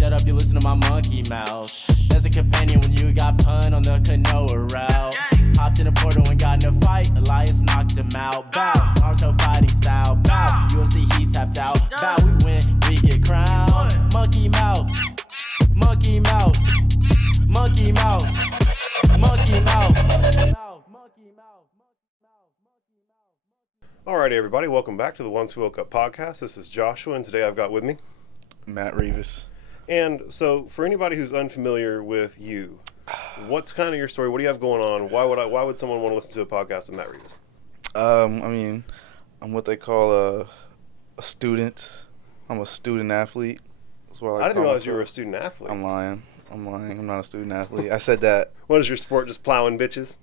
shut up, you listen to my monkey mouth. There's a companion when you got pun on the canoa route. Hopped in a portal and got in a fight, Elias knocked him out. Bow, Naruto fighting style. Bow, UFC he tapped out. Bow, we win, we get crowned. Monkey mouth, monkey mouth, monkey mouth, monkey mouth. Alrighty, everybody, welcome back to the Ones Who Woke Up podcast. This is Joshua, and today I've got with me Matt Rivas. And so, for anybody who's unfamiliar with you, what's kind of your story? What do you have going on? Why would someone want to listen to a podcast of Matt Rivas? I'm what they call a student. I'm a student athlete. That's what I didn't realize you were a student athlete. I'm lying. I'm not a student athlete. I said that. What is your sport? Just plowing bitches?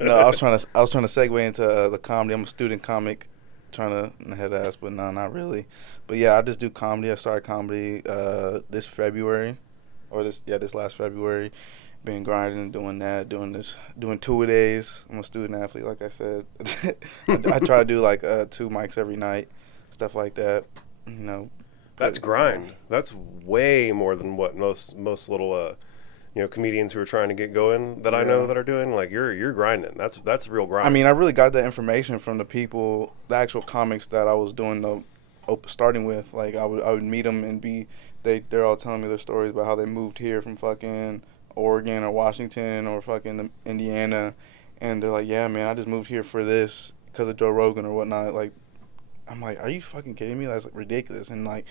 No, I was trying to segue into the comedy. I'm a student comic, trying to head ass, but no, not really. But yeah, I just do comedy. I started comedy this February, this last February. Been grinding and doing that, doing 2-a-days. I'm a student athlete, like I said. I try to do like 2 mics every night, stuff like that. You know. That's grind. That's way more than what most little comedians who are trying to get going that I know that are doing. Like you're grinding. That's real grind. I mean, I really got that information from the people, the actual comics that I was doing starting with. Like I would meet them and they're all telling me their stories about how they moved here from fucking Oregon or Washington or fucking Indiana, and they're like, yeah, man, I just moved here for this because of Joe Rogan or whatnot. Like, I'm like, are you fucking kidding me? That's like ridiculous. And like,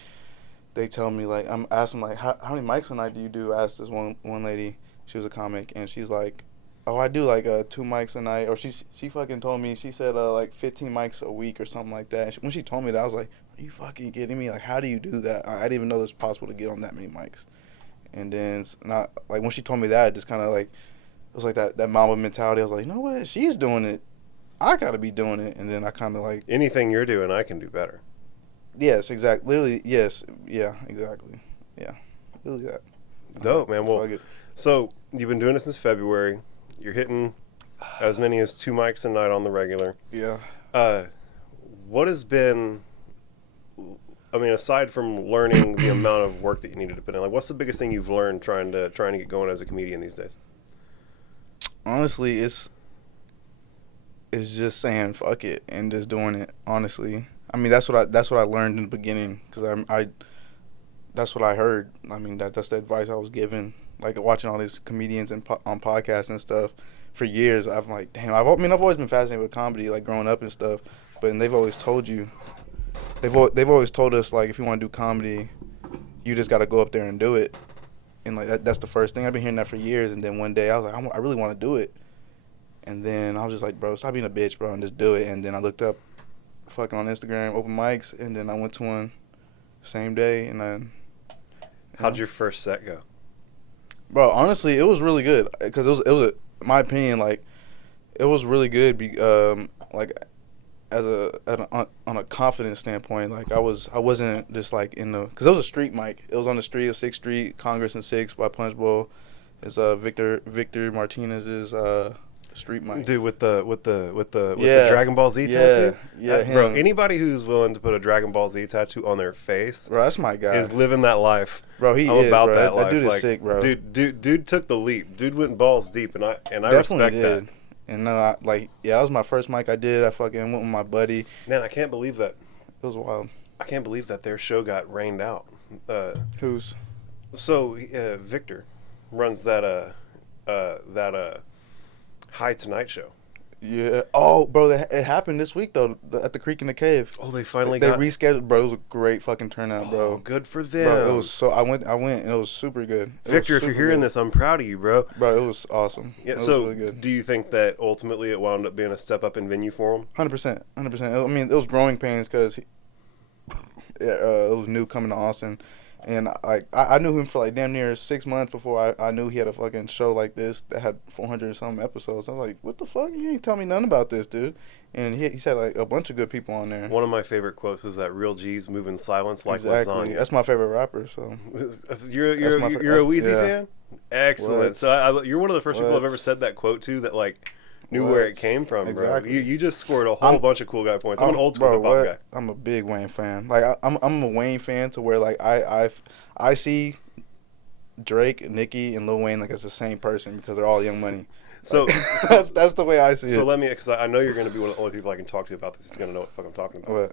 they tell me, like, I'm asking, like, how many mics a night do you do? I asked this one lady, she was a comic, and she's like, oh, I do, like, 2 mics a night. Or she fucking told me, she said, like, 15 mics a week or something like that. When she told me that, I was like, are you fucking kidding me? Like, how do you do that? I didn't even know it was possible to get on that many mics. And then, when she told me that, it just kind of, like, it was like that Mamba mentality. I was like, you know what? She's doing it. I got to be doing it. And then I kind of, like... Anything you're doing, I can do better. Yes, exactly. Literally, yes. Yeah, exactly. Yeah. Literally that. Dope, man. Well, so you've been doing it since February. You're hitting as many as 2 mics a night on the regular. Yeah. What has been, I mean, aside from learning the amount of work that you needed to put in, like, what's the biggest thing you've learned trying to get going as a comedian these days? Honestly, it's just saying fuck it and just doing it, honestly. I mean, that's what I learned in the beginning, because that's what I heard. I mean, that's the advice I was given. Like, watching all these comedians on podcasts and stuff for years, I'm like, damn. I've always been fascinated with comedy, like growing up and stuff. But they've always told you, they've always told us, like, if you want to do comedy, you just got to go up there and do it. And like that's the first thing. I've been hearing that for years. And then one day I was like, I really want to do it. And then I was just like, bro, stop being a bitch, bro, and just do it. And then I looked up fucking on Instagram, open mics, and then I went to one same day, and then... How'd your first set go? Bro, honestly, it was really good, because it was in my opinion, like, it was really good, like, on a confidence standpoint. Like, I wasn't just, like, because it was a street mic. It was on the street of 6th Street, Congress and 6th by Punch Bowl. It's Victor Martinez's street mic. Dude, with the Dragon Ball Z tattoo? Yeah, bro, anybody who's willing to put a Dragon Ball Z tattoo on their face, bro, that's my guy, is living that life. Bro, I'm about bro. that life. That dude is sick, bro. Dude took the leap. Dude went balls deep, and I definitely respect did. that. And that was my first mic I did. I fucking went with my buddy. Man, I can't believe that. It was wild. I can't believe that their show got rained out. Whose? So Victor runs that High Tonight show. Yeah. Oh, bro, it happened this week though at the Creek in the Cave. Oh, they finally rescheduled. Bro, it was a great fucking turnout, bro. Oh, good for them. Bro, it was so I went and it was super good. Victor, if you're hearing this, I'm proud of you, bro. Bro, it was awesome. Yeah. It was so, really good. Do you think that ultimately it wound up being a step up in venue for him? 100%. I mean, it was growing pains because it was new coming to Austin. And I knew him for like damn near 6 months before I knew he had a fucking show like this that had 400 and some episodes. I was like, what the fuck? You ain't tell me nothing about this, dude. And he said like a bunch of good people on there. One of my favorite quotes was that real G's move in silence like lasagna. That's my favorite rapper. So you're a Weezy fan? Excellent. What? So you're one of the first people I've ever said that quote to that like knew where it came from, exactly. bro. You just scored a whole bunch of cool guy points. I'm an old school hip-hop guy. I'm a big Wayne fan. Like I'm a Wayne fan to where like I see Drake, Nicki, and Lil Wayne like as the same person because they're all Young Money. So, like, that's the way I see it. So let me, because I know you're going to be one of the only people I can talk to about this who's going to know what the fuck I'm talking about. What?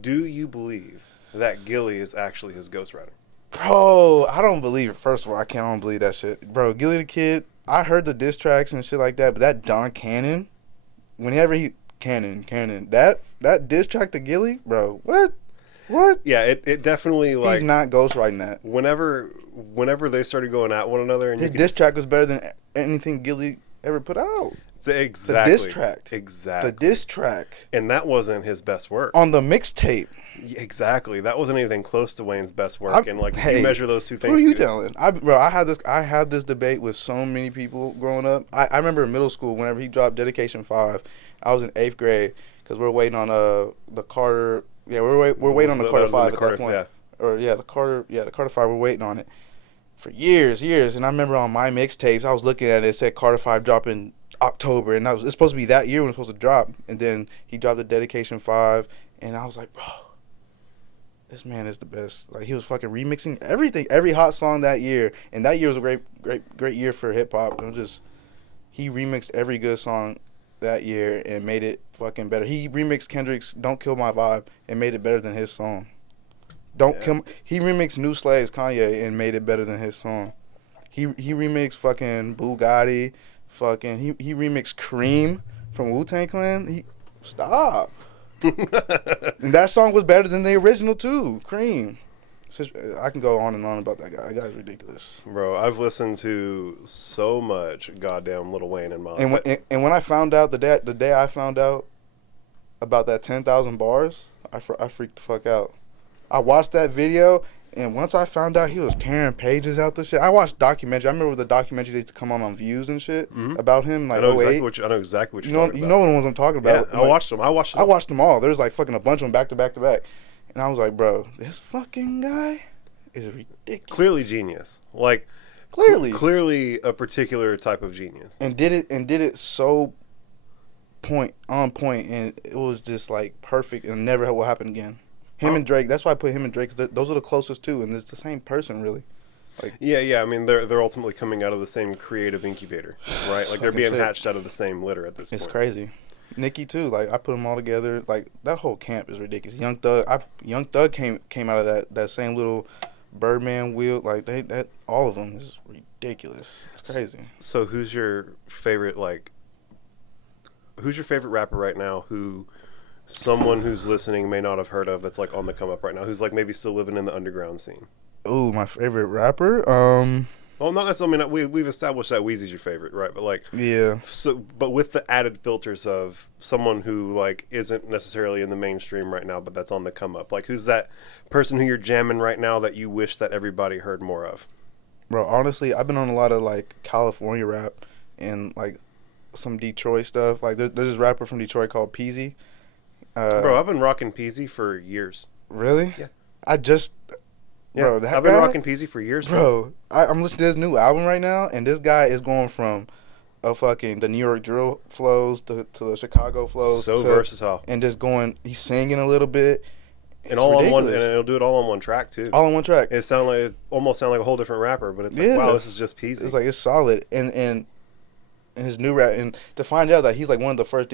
Do you believe that Gilly is actually his ghostwriter? Bro, I don't believe it. First of all, I don't believe that shit. Bro, Gilly the Kid, I heard the diss tracks and shit like that, but that Don Cannon, whenever Cannon, that diss track to Gilly, bro, what? Yeah, it definitely, like... He's not ghostwriting that. Whenever they started going at one another... and his diss track was better than anything Gilly ever put out. Exactly. The diss track. Exactly. The diss track. And that wasn't his best work. On the mixtape. Exactly. That wasn't anything close to Wayne's best work. And, like, if you measure those two things... Who are you telling? I had this debate with so many people growing up. I remember in middle school, whenever he dropped Dedication 5, I was in 8th grade, because we're waiting on the Carter... Yeah, we're waiting on the Carter 5 at that point. Yeah. Or, yeah, the Carter 5, we're waiting on it for years. And I remember on my mixtapes, I was looking at it, it said Carter 5 dropping October, and it's supposed to be that year when it's supposed to drop. And then he dropped the Dedication 5, and I was like, bro, this man is the best. Like, he was fucking remixing everything, every hot song that year. And that year was a great year for hip-hop. He remixed every good song that year and made it fucking better. He remixed Kendrick's Don't Kill My Vibe and made it better than his song. He remixed New Slaves, Kanye, and made it better than his song. He remixed fucking Bugatti, he remixed Cream from Wu-Tang Clan. Stop. And that song was better than the original too, Cream. I can go on and on about that guy. That guy's ridiculous. Bro, I've listened to so much goddamn Lil Wayne in my life. And when I found out, the day I found out about that 10,000 bars, I freaked the fuck out. I watched that video, and once I found out he was tearing pages out the shit, I watched documentaries. I remember the documentaries used to come on Views and shit about him, like, I know exactly what you're talking about. You know the ones I'm talking about. Yeah, I watched them. I watched them all. There's like fucking a bunch of them back to back to back. And I was like, bro, this fucking guy is ridiculous. Clearly genius. Like, clearly a particular type of genius. And did it so on point, and it was just like perfect, and never will happen again. Him and Drake. That's why I put him and Drake. Those are the closest two, and it's the same person, really. Like, yeah. I mean, they're ultimately coming out of the same creative incubator, right? Like, they're being hatched out of the same litter at this point. It's crazy. Nicki too. Like, I put them all together. Like, that whole camp is ridiculous. Young Thug came out of that same little Birdman wheel. Like, all of them is ridiculous. It's crazy. So who's your favorite rapper right now who someone who's listening may not have heard of, that's like on the come up right now, who's like maybe still living in the underground scene? Ooh, my favorite rapper? Well, not necessarily. I mean, we've established that Weezy's your favorite, right? But like, yeah. So, but with the added filters of someone who like isn't necessarily in the mainstream right now, but that's on the come up. Like, who's that person who you're jamming right now that you wish that everybody heard more of? Bro, honestly, I've been on a lot of like California rap and like some Detroit stuff. Like, there's this rapper from Detroit called Peasy. Bro, I've been rocking Peasy for years. Really? Yeah. Bro, I've been rocking Peasy for years. Bro, I'm listening to his new album right now, and this guy is going from the New York drill flows to the Chicago flows. So versatile. And just he's singing a little bit. And all on one, and it'll do it all on one track too. All on one track. It almost sound like a whole different rapper, but it's like, wow, this is just Peasy. It's like, it's solid. And his new rap, and to find out that he's like one of the first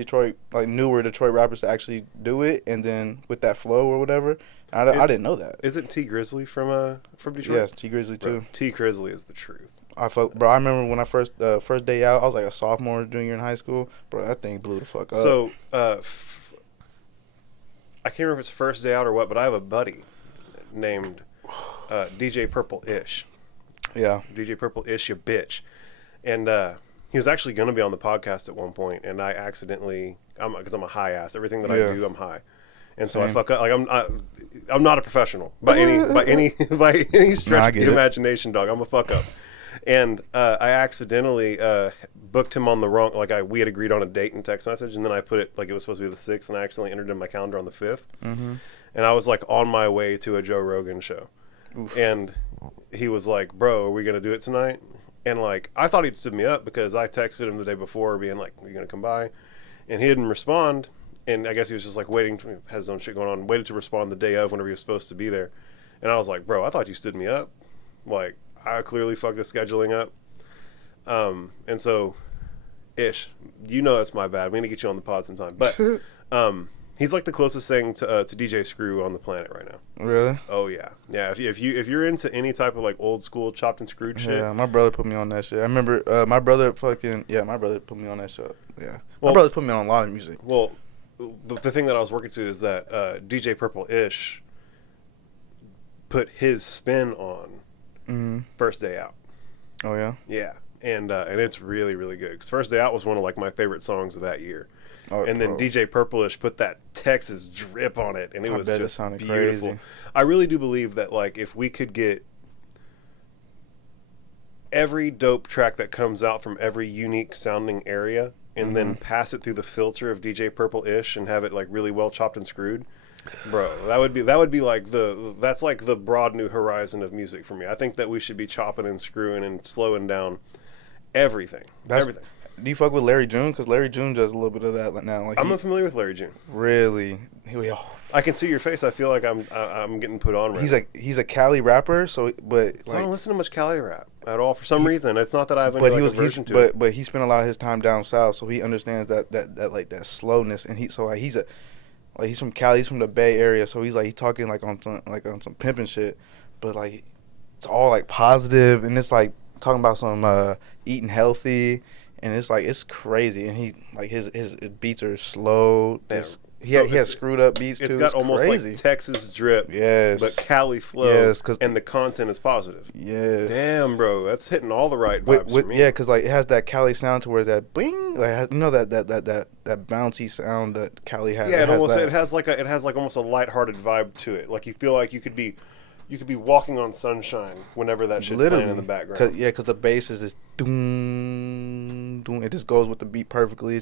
newer Detroit rappers to actually do it, and then with that flow or whatever, I didn't know that. Isn't T Grizzly from Detroit? Yeah, T Grizzly too. Bro, T Grizzly is the truth. I remember when I first day out, I was like a sophomore, junior in high school. Bro, that thing blew the fuck up. So, I can't remember if it's first day out or what, but I have a buddy named DJ Purple-ish. Yeah. DJ Purple-ish, you bitch. And he was actually going to be on the podcast at one point, and I accidentally, because I'm a high ass. Everything that I do, I'm high. And so I fuck up. Like, I'm not a professional by any stretch of the imagination, dog. I'm a fuck up. And I accidentally booked him on the wrong, we had agreed on a date and text message, and then I put it like it was supposed to be the 6th, and I accidentally entered in my calendar on the 5th. Mm-hmm. And I was like on my way to a Joe Rogan show. Oof. And he was like, bro, are we going to do it tonight? And like I thought he'd stood me up because I texted him the day before being like, "Are you gonna come by?" And he didn't respond. And I guess he was just like waiting to has his own shit going on, waited to respond the day of whenever he was supposed to be there. And I was like, "Bro, I thought you stood me up. Like I clearly fucked the scheduling up." And so Ish, you know that's my bad. We need to get you on the pod sometime. But he's like the closest thing to DJ Screw on the planet right now. Really? Oh yeah, yeah. If you're into any type of like old school chopped and screwed shit. Yeah, my brother put me on that shit. I remember my brother put me on that shit. Yeah, my brother put me on a lot of music. Well, the thing that I was working to is that DJ Purple Ish put his spin on First Day Out. Oh yeah. Yeah. And it's really, really good. Because First Day Out was one of like my favorite songs of that year. Oh, and then DJ Purplish put that Texas drip on it, and it was just beautiful. Crazy. I really do believe that like if we could get every dope track that comes out from every unique sounding area, and then pass it through the filter of DJ Purple-ish and have it like really well chopped and screwed, bro, that would be like that's like the broad new horizon of music for me. I think that we should be chopping and screwing and slowing down everything. Everything. Do you fuck with Larry June? Because Larry June does a little bit of that now. Like I'm unfamiliar with Larry June. Really? I can see your face. I feel like I'm getting put on right now. He's a Cali rapper, so I don't listen to much Cali rap at all for some reason. It's not that I have any aversion to it. But he spent a lot of his time down south, so he understands that like that slowness, and he's from Cali, he's from the Bay Area, so he's talking on some pimping shit, but like it's all like positive, and it's like talking about some eating healthy. And it's like it's crazy, and he like his beats are slow. He has screwed up beats too. It's got almost crazy. Like Texas drip, yes, but Cali flow, yes, and the content is positive. Yes, damn, bro, that's hitting all the right vibes for me. Yeah, because like it has that Cali sound to where that bing, like that bouncy sound that Cali has. Yeah, it has like almost a lighthearted vibe to it. Like you feel like you could be walking on sunshine whenever that shit's playing in the background. Because the bass is just doom, doom. It just goes with the beat perfectly.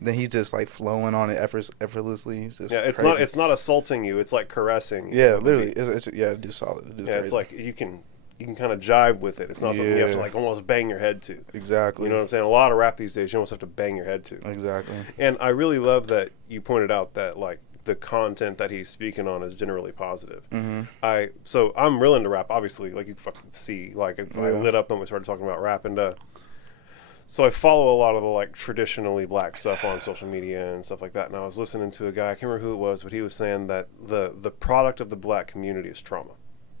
Then he's just like flowing on it effortlessly. It's just it's not assaulting you. It's like caressing. Yeah, literally. It do solid. It do crazy. It's like you can kind of jive with it. It's not something you have to like almost bang your head to. Exactly. You know what I'm saying? A lot of rap these days you almost have to bang your head to. Exactly. And I really love that you pointed out that like the content that he's speaking on is generally positive. So I'm real into rap, obviously, like you fucking see. Like I lit up when we started talking about rap, and so I follow a lot of the like traditionally black stuff on social media and stuff like that. And I was listening to a guy, I can't remember who it was, but he was saying that the product of the black community is trauma.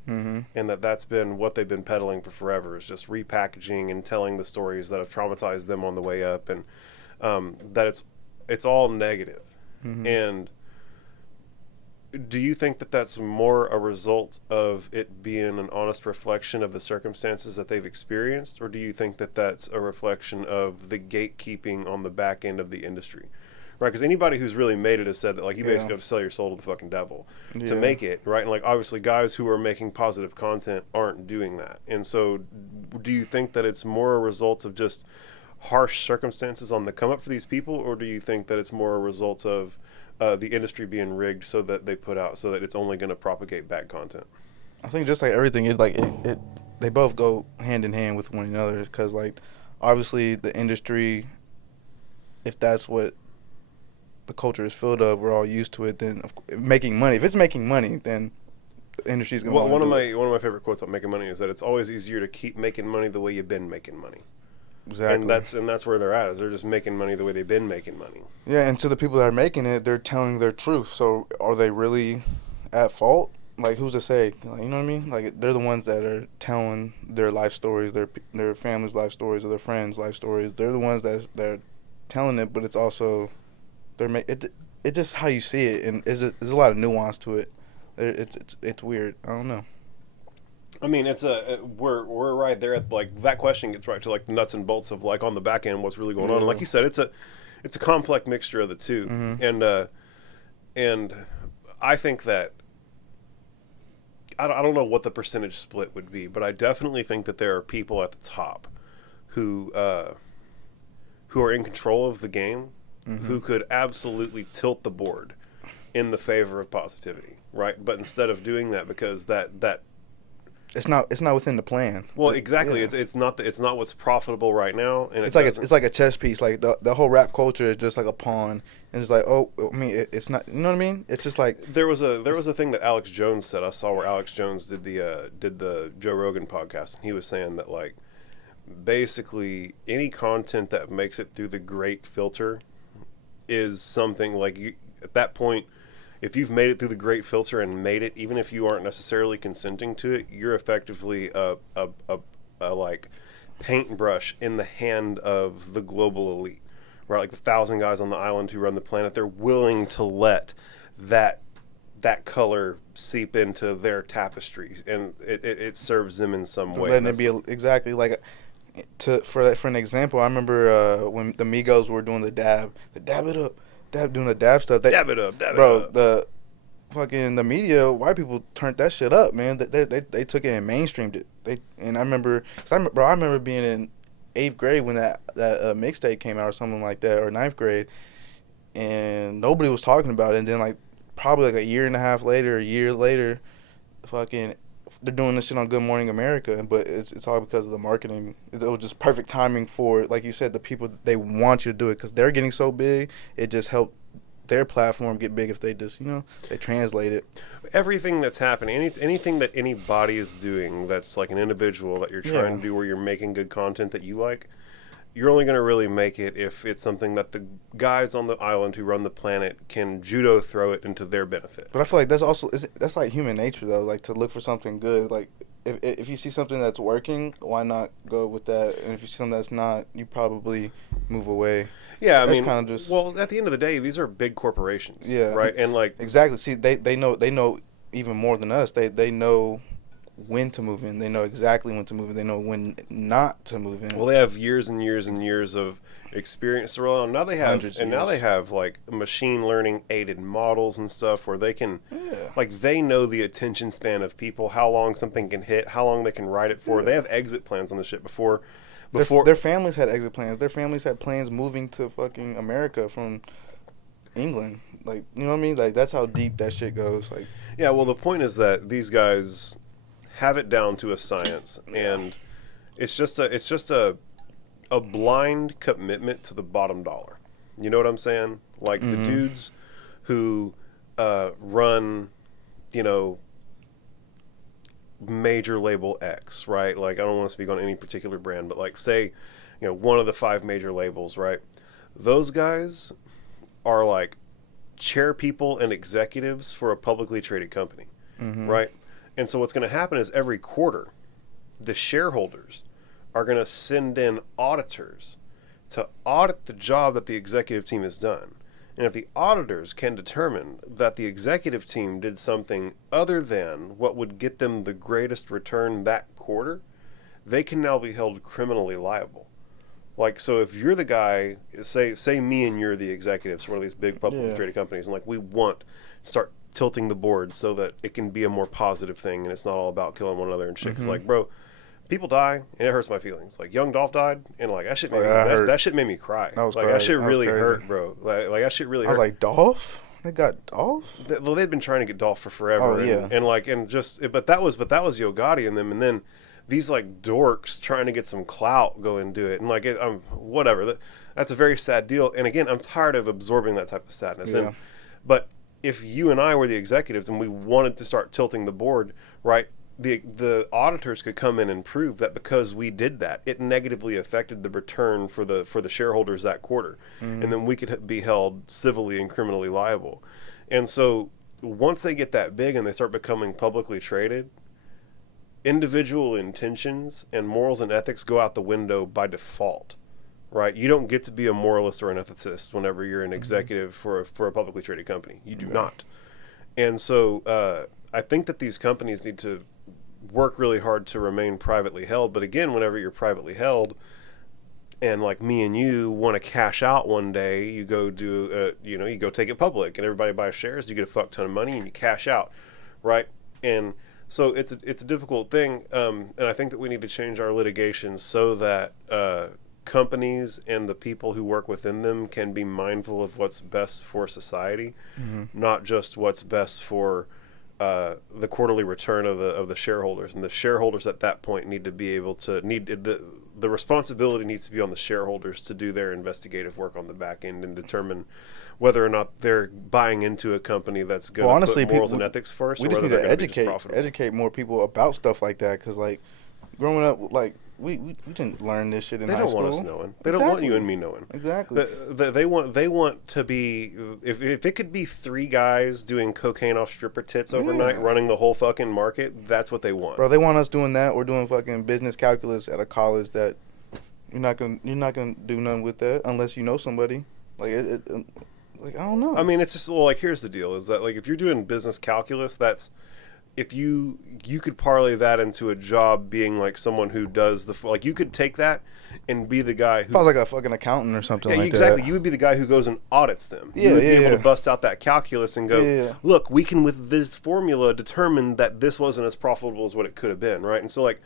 And that's been what they've been peddling for forever, is just repackaging and telling the stories that have traumatized them on the way up, and that it's all negative. And do you think that that's more a result of it being an honest reflection of the circumstances that they've experienced, or do you think that that's a reflection of the gatekeeping on the back end of the industry? Right, because anybody who's really made it has said that like you basically have to sell your soul to the fucking devil to make it, right? And like obviously guys who are making positive content aren't doing that. And so do you think that it's more a result of just harsh circumstances on the come up for these people, or do you think that it's more a result of the industry being rigged so that they put out so that it's only going to propagate bad content? I think just like everything, it they both go hand in hand with one another, because like obviously the industry, if that's what the culture is filled of, we're all used to it. Then making money, if it's making money, then the industry's going to. Well, one of my favorite quotes on making money is that it's always easier to keep making money the way you've been making money. Exactly. And that's where they're at, is they're just making money the way they've been making money. Yeah, and to the people that are making it, they're telling their truth. So are they really at fault? Like, who's to say? Like, you know what I mean? Like, they're the ones that are telling their life stories, their family's life stories, or their friends' life stories. They're the ones they're telling it, but it's also it's just how you see it, and there's a lot of nuance to it. It's weird. I don't know. I mean, we're right there at like that question gets right to like the nuts and bolts of like on the back end what's really going on. And like you said, it's a complex mixture of the two, and I think that I don't know what the percentage split would be, but I definitely think that there are people at the top who are in control of the game, who could absolutely tilt the board in the favor of positivity, right? But instead of doing that, because that it's not within the plan. Well, exactly. Yeah. It's not what's profitable right now, and it's like a chess piece. Like the whole rap culture is just like a pawn, and it's like, oh, I mean, it's not. You know what I mean? It's just like there was a thing that Alex Jones said. I saw where Alex Jones did the Joe Rogan podcast, and he was saying that like basically any content that makes it through the great filter is something like at that point. If you've made it through the great filter and made it, even if you aren't necessarily consenting to it, you're effectively a like paintbrush in the hand of the global elite, right? Like the 1,000 guys on the island who run the planet, they're willing to let that color seep into their tapestry, and it serves them in some way. Letting it be exactly like for an example. I remember when the Migos were doing the dab it up. Doing the dab stuff. Dab it up. The media, white people turned that shit up, man. They took it and mainstreamed it. And I remember being in 8th grade when that mixtape came out or something like that, or 9th grade, and nobody was talking about it. And then like probably like a year later, fucking they're doing this shit on Good Morning America, but it's all because of the marketing. It was just perfect timing for, like you said, the people, they want you to do it because they're getting so big. It just helped their platform get big if they just, they translate it. Everything that's happening, anything that anybody is doing that's like an individual that you're trying to do where you're making good content that you like, you're only going to really make it if it's something that the guys on the island who run the planet can judo throw it into their benefit. But I feel like that's like human nature though, like to look for something good. Like if you see something that's working, why not go with that? And if you see something that's not, you probably move away. Yeah, I mean, kind of just, well, at the end of the day, these are big corporations. Yeah, right, and like exactly. See, they know even more than us. They know when to move in. They know exactly when to move in. They know when not to move in. Well, they have years and years and years of experience to rely on. Now they have now they have like machine learning aided models and stuff where they can like they know the attention span of people, how long something can hit, how long they can ride it for. They have exit plans on this shit before their families had exit plans. Their families had plans moving to fucking America from England. Like, you know what I mean? Like that's how deep that shit goes. Like, yeah, well the point is that these guys have it down to a science, and it's just a blind commitment to the bottom dollar. You know what I'm saying? Like the dudes who run, major label X, right? Like I don't want to speak on any particular brand, but like say, one of the 5 major labels, right? Those guys are like chair people and executives for a publicly traded company, right? And so what's going to happen is every quarter, the shareholders are going to send in auditors to audit the job that the executive team has done. And if the auditors can determine that the executive team did something other than what would get them the greatest return that quarter, they can now be held criminally liable. Like, so if you're the guy, say me and you're the executives for one of these big publicly traded companies, and like we want to start tilting the board so that it can be a more positive thing and it's not all about killing one another and shit. Because like, bro, people die and it hurts my feelings. Like Young Dolph died and like that shit made me cry. That like shit really hurt, bro. Like that shit really hurt. I was like, Dolph? They got Dolph? Well, they'd been trying to get Dolph for forever. Oh, yeah. But that was Yo Gotti and them, and then these like dorks trying to get some clout go and do it, and like whatever. That's a very sad deal. And again, I'm tired of absorbing that type of sadness. Yeah. But if you and I were the executives and we wanted to start tilting the board, right, the auditors could come in and prove that because we did that, it negatively affected the return for the shareholders that quarter. And then we could be held civilly and criminally liable. And so once they get that big and they start becoming publicly traded, individual intentions and morals and ethics go out the window by default. Right, you don't get to be a moralist or an ethicist whenever you're an executive for a publicly traded company. You do not. And so I think that these companies need to work really hard to remain privately held. But again, whenever you're privately held, and like me and you want to cash out one day, you go you go take it public, and everybody buys shares. You get a fuck ton of money, and you cash out, right? And so it's a difficult thing, and I think that we need to change our litigation so that companies and the people who work within them can be mindful of what's best for society, not just what's best for the quarterly return of the shareholders, and the shareholders at that point need to be able to the responsibility needs to be on the shareholders to do their investigative work on the back end and determine whether or not they're buying into a company that's going to put morals and ethics first. We just need to educate more people about stuff like that, because like growing up, like we didn't learn this shit in high school. They don't want us knowing. They don't want you and me knowing. Exactly. They want to be, if it could be 3 guys doing cocaine off stripper tits overnight, running the whole fucking market, that's what they want. Bro, they want us doing that or doing fucking business calculus at a college that you're not gonna do nothing with that unless you know somebody. Like like I don't know. I mean, it's just, well, like, here's the deal: is that like if you're doing business calculus, that's if you could parlay that into a job being like someone who does like you could take that and be the guy who. If I was like a fucking accountant or something like exactly. that. Exactly. You would be the guy who goes and audits them. Yeah, you would be able to bust out that calculus and go, look, we can with this formula determine that this wasn't as profitable as what it could have been, right? And so like,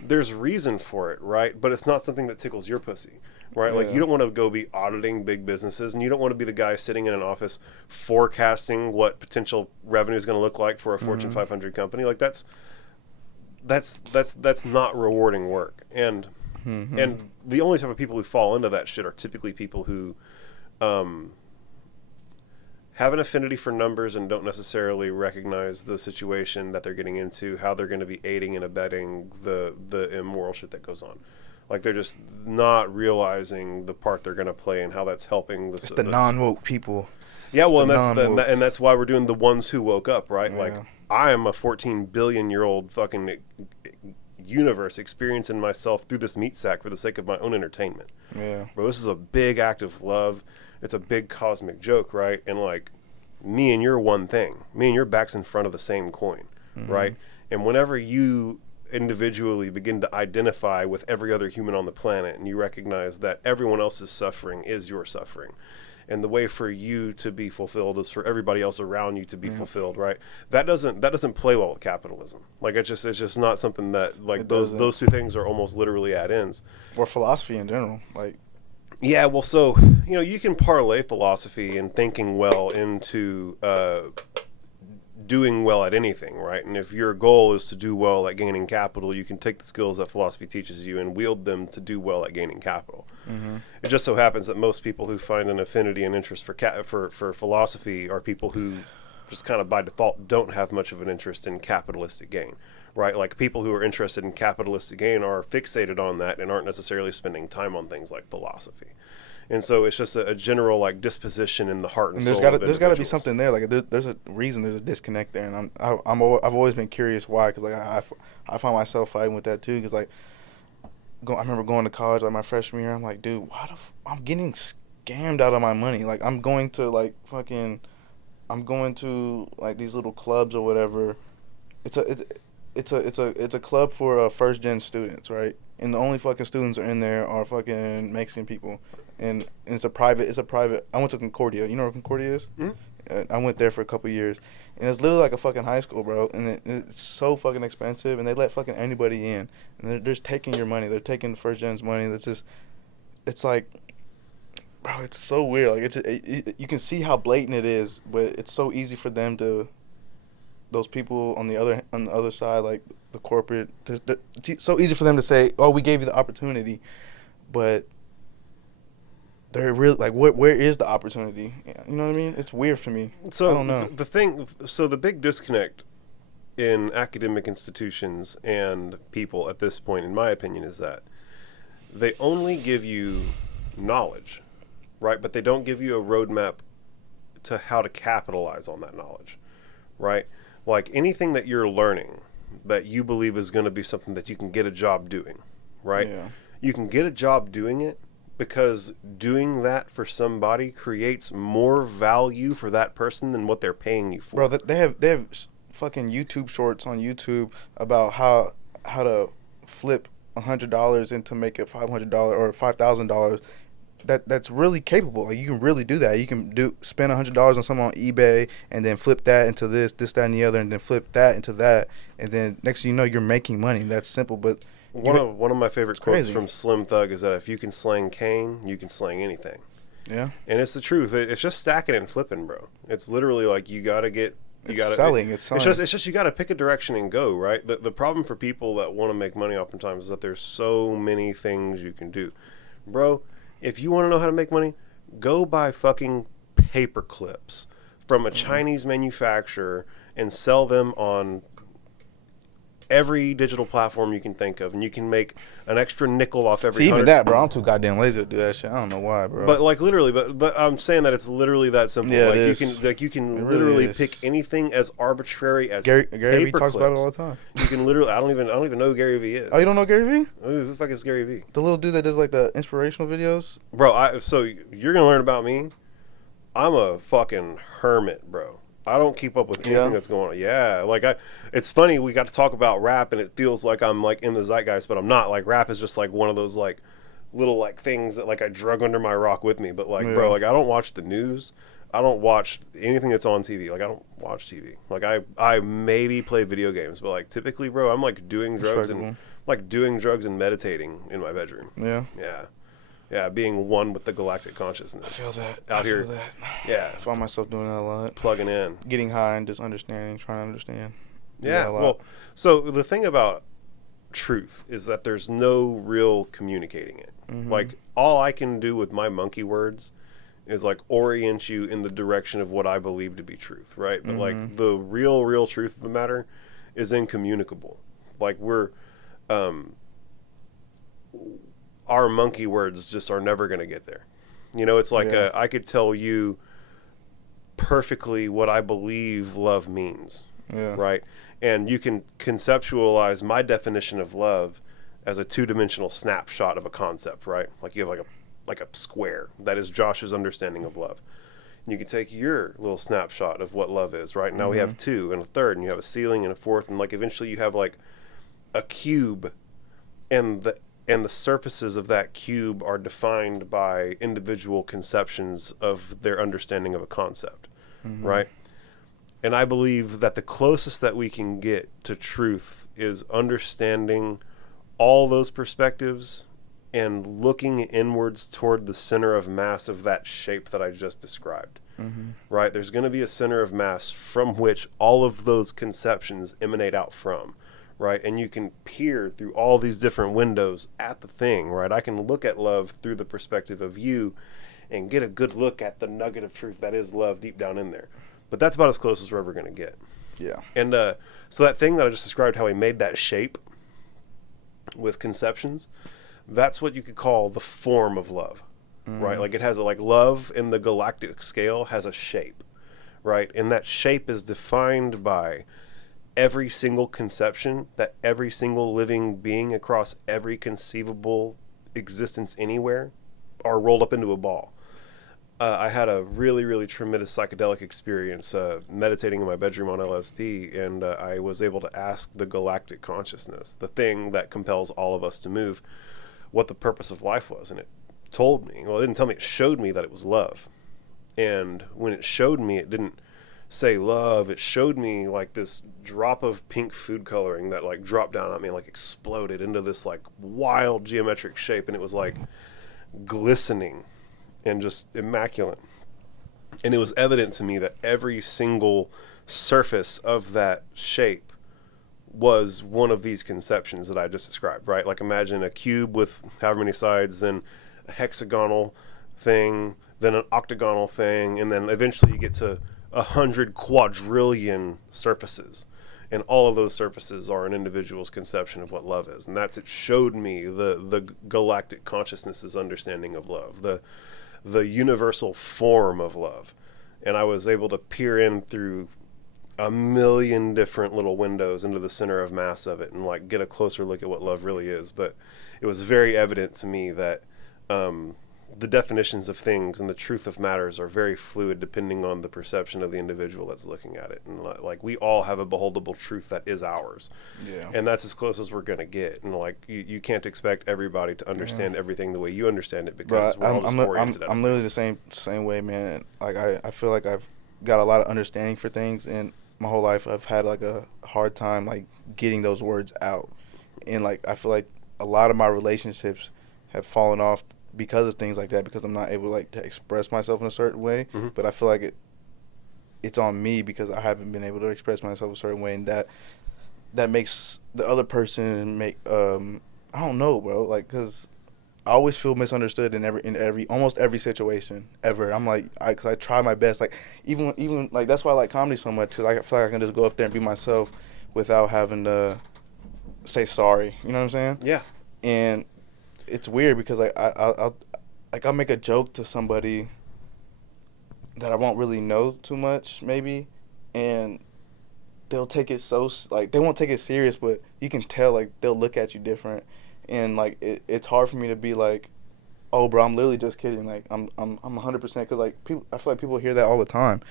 there's reason for it, right? But it's not something that tickles your pussy. Right, like you don't want to go be auditing big businesses, and you don't want to be the guy sitting in an office forecasting what potential revenue is going to look like for a Fortune 500 company. Like that's not rewarding work, and the only type of people who fall into that shit are typically people who have an affinity for numbers and don't necessarily recognize the situation that they're getting into, how they're going to be aiding and abetting the immoral shit that goes on. Like, they're just not realizing the part they're going to play and how that's helping. It's the non-woke people. Yeah, well, and that's why we're doing the ones who woke up, right? Yeah. Like, I am a 14 billion-year-old fucking universe experiencing myself through this meat sack for the sake of my own entertainment. Yeah. Bro, this is a big act of love. It's a big cosmic joke, right? And, like, me and you're one thing. Me and your back's in front of the same coin, right? And whenever you individually begin to identify with every other human on the planet, and you recognize that everyone else's suffering is your suffering, and the way for you to be fulfilled is for everybody else around you to be fulfilled, right? That doesn't play well with capitalism. Like, it's just not something that, like, those two things are almost literally at ends. Or philosophy in general, like. Yeah, well, so you can parlay philosophy and thinking well into doing well at anything, right? And if your goal is to do well at gaining capital, you can take the skills that philosophy teaches you and wield them to do well at gaining capital. It just so happens that most people who find an affinity and interest for philosophy are people who just kind of by default don't have much of an interest in capitalistic gain, right? Like, people who are interested in capitalistic gain are fixated on that and aren't necessarily spending time on things like philosophy. And so it's just a general, like, disposition in the heart and soul. There's got to be something there. Like, there's a reason. There's a disconnect there, and I've always been curious why. Because like I find myself fighting with that too. Because like, I remember going to college like my freshman year. I'm like, dude, I'm getting scammed out of my money. Like, I'm going to these little clubs or whatever. It's a club for first gen students, right? And the only fucking students are in there are fucking Mexican people. And it's a private. I went to Concordia. You know where Concordia is? I went there for a couple years, and it's literally like a fucking high school, bro. And it's so fucking expensive, and they let fucking anybody in, and they're just taking your money. They're taking first gen's money. It's like, bro, it's so weird. Like, you can see how blatant it is, but it's so easy for them to, those people on the other side, like the corporate, it's so easy for them to say, oh, we gave you the opportunity, but they're really like, where is the opportunity? You know what I mean? It's weird for me. So I don't know. The big disconnect in academic institutions and people at this point, in my opinion, is that they only give you knowledge, right? But they don't give you a roadmap to how to capitalize on that knowledge, right? Like, anything that you're learning that you believe is going to be something that you can get a job doing, right? Yeah. You can get a job doing it because doing that for somebody creates more value for that person than what they're paying you for. Bro, they have fucking YouTube shorts on YouTube about how to flip $100 into make it $500 or $5,000. That's really capable. Like, you can really do that. You can spend $100 on something on eBay and then flip that into this, that, and the other, and then flip that into that, and then next thing you know, you're making money. That's simple, but one of my favorite quotes from Slim Thug is that if you can slang cane, you can slang anything. Yeah. And it's the truth. It's just stacking and flipping, bro. It's literally like, you got to get You gotta, selling. It's just you got to pick a direction and go, right? The problem for people that want to make money oftentimes is that there's so many things you can do. Bro, if you want to know how to make money, go buy fucking paper clips from a Chinese manufacturer and sell them on every digital platform you can think of, and you can make an extra nickel off every. See, even that, bro, I'm too goddamn lazy to do that shit. I don't know why, bro. But like literally, but I'm saying that it's literally that simple. Yeah, like it is. you can It literally really pick anything as arbitrary as Gary paper Vee talks clips. about it all the time. You can literally. I don't even know who Gary Vee is. Oh, you don't know Gary Vee? Who the fuck is Gary Vee? The little dude that does like the inspirational videos. Bro, so you're gonna learn about me. I'm a fucking hermit, bro. I don't keep up with anything that's going on. Yeah, like it's funny, we got to talk about rap and it feels like I'm like in the zeitgeist, but I'm not. Like rap is just like one of those like little like things that like I drug under my rock with me. But like, bro, like I don't watch the news. I don't watch anything that's on TV. Like I don't watch TV. Like I maybe play video games, but like typically, bro, I'm like doing drugs and meditating in my bedroom. Yeah. Yeah. Yeah, being one with the galactic consciousness. I feel that. Out here. Feel that. Yeah. I find myself doing that a lot. Plugging in. Getting high and just understanding, trying to understand. Yeah, well, so the thing about truth is that there's no real communicating it. Mm-hmm. Like, all I can do with my monkey words is, like, orient you in the direction of what I believe to be truth, right? But, like, the real truth of the matter is incommunicable. Like, our monkey words just are never going to get there. You know, it's like I could tell you perfectly what I believe love means, right? And you can conceptualize my definition of love as a two-dimensional snapshot of a concept, right? Like you have like a square. That is Josh's understanding of love. And you can take your little snapshot of what love is, right? Now we have two and a third, and you have a ceiling and a fourth, and like eventually you have like a cube, and the surfaces of that cube are defined by individual conceptions of their understanding of a concept, right? And I believe that the closest that we can get to truth is understanding all those perspectives and looking inwards toward the center of mass of that shape that I just described, right? There's going to be a center of mass from which all of those conceptions emanate out from. Right, and you can peer through all these different windows at the thing, right? I can look at love through the perspective of you and get a good look at the nugget of truth that is love deep down in there. But that's about as close as we're ever going to get. Yeah. And so that thing that I just described, how he made that shape with conceptions, that's what you could call the form of love, right? Like it has like love in the galactic scale has a shape, right? And that shape is defined by every single conception that every single living being across every conceivable existence anywhere are rolled up into a ball. I had a really, really tremendous psychedelic experience meditating in my bedroom on LSD, and I was able to ask the galactic consciousness, the thing that compels all of us to move, what the purpose of life was. And it told me, well, it didn't tell me, it showed me that it was love. And when it showed me, it didn't say love, it showed me like this drop of pink food coloring that like dropped down on me and like exploded into this like wild geometric shape, and it was like glistening and just immaculate. And it was evident to me that every single surface of that shape was one of these conceptions that I just described, right? Like imagine a cube with however many sides, then a hexagonal thing, then an octagonal thing, and then eventually you get to 100 quadrillion surfaces, and all of those surfaces are an individual's conception of what love is. And it showed me the galactic consciousness's understanding of love, the universal form of love. And I was able to peer in through a million different little windows into the center of mass of it and like get a closer look at what love really is. But it was very evident to me that the definitions of things and the truth of matters are very fluid depending on the perception of the individual that's looking at it. And like we all have a beholdable truth that is ours. Yeah. And that's as close as we're going to get. And like you can't expect everybody to understand everything the way you understand it, because we're all just oriented. I'm literally the same way, man. Like I feel like I've got a lot of understanding for things, and my whole life I've had like a hard time like getting those words out. And like I feel like a lot of my relationships have fallen off because of things like that, because I'm not able like to express myself in a certain way. But I feel like it's on me because I haven't been able to express myself a certain way, and that makes the other person I don't know, bro. Like, cause I always feel misunderstood in almost every situation ever. I'm like, cause I try my best. Like, even like that's why I like comedy so much. Cause I feel like I can just go up there and be myself without having to say sorry. You know what I'm saying? Yeah. And it's weird because like I'll make a joke to somebody that I won't really know too much maybe, and they'll take it they won't take it serious, but you can tell like they'll look at you different, and like it's hard for me to be like, oh bro, I'm literally just kidding. Like I'm 100%, because like I feel like people hear that all the time,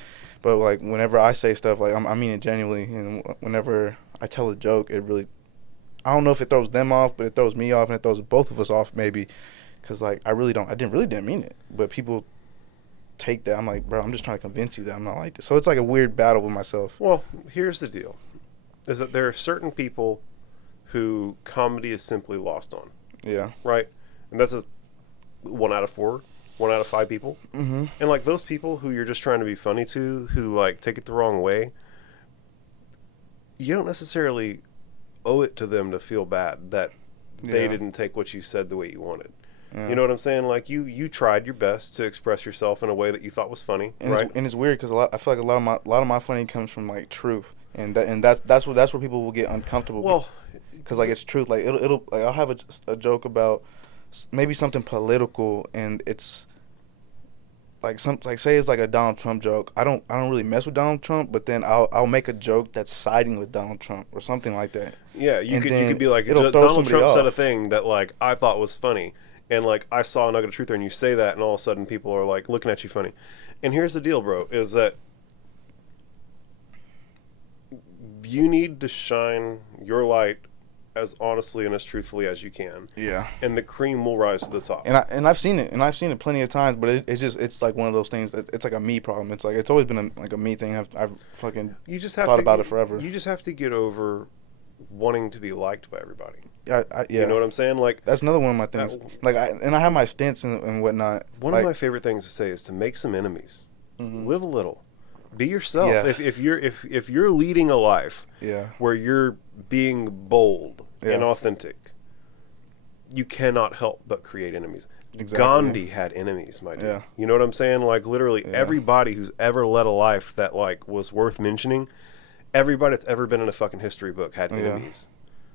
but like whenever I say stuff, like I mean it genuinely, and whenever I tell a joke, it really, I don't know if it throws them off, but it throws me off, and it throws both of us off maybe, because like I didn't mean it, but people take that. I'm like, bro, I'm just trying to convince you that I'm not like this. So it's like a weird battle with myself. Well, here's the deal, is that there are certain people who comedy is simply lost on. Yeah. Right? And that's a 1 out of 4, 1 out of 5 people. Mm-hmm. And like those people who you're just trying to be funny to, who like take it the wrong way, you don't necessarily owe it to them to feel bad that they didn't take what you said the way you wanted. Yeah. You know what I'm saying? Like you tried your best to express yourself in a way that you thought was funny, and right? It's weird because I feel like a lot of my funny comes from like truth, and that's where people will get uncomfortable. Well, because like it's truth. Like it'll like I'll have a joke about maybe something political, and it's like say it's like a Donald Trump joke. I don't really mess with Donald Trump, but then I'll make a joke that's siding with Donald Trump or something like that. Yeah, you could be like, Donald Trump said a thing that like I thought was funny. And, like, I saw a nugget of truth there, and you say that, and all of a sudden people are, like, looking at you funny. And here's the deal, bro, is that you need to shine your light as honestly and as truthfully as you can. Yeah. And the cream will rise to the top. And I've seen it. And I've seen it plenty of times, but it's like one of those things that it's like a me problem. It's like, it's always been a me thing. I've fucking thought about it forever. You just have to get over wanting to be liked by everybody. Yeah. You know what I'm saying? Like, that's another one of my things. I have my stints and whatnot. One of my favorite things to say is to make some enemies. Mm-hmm. Live a little. Be yourself. Yeah. If you're leading a life where you're being bold and authentic, you cannot help but create enemies. Exactly. Gandhi had enemies, my dude. Yeah. You know what I'm saying? Like literally everybody who's ever led a life that like was worth mentioning, everybody that's ever been in a fucking history book had enemies.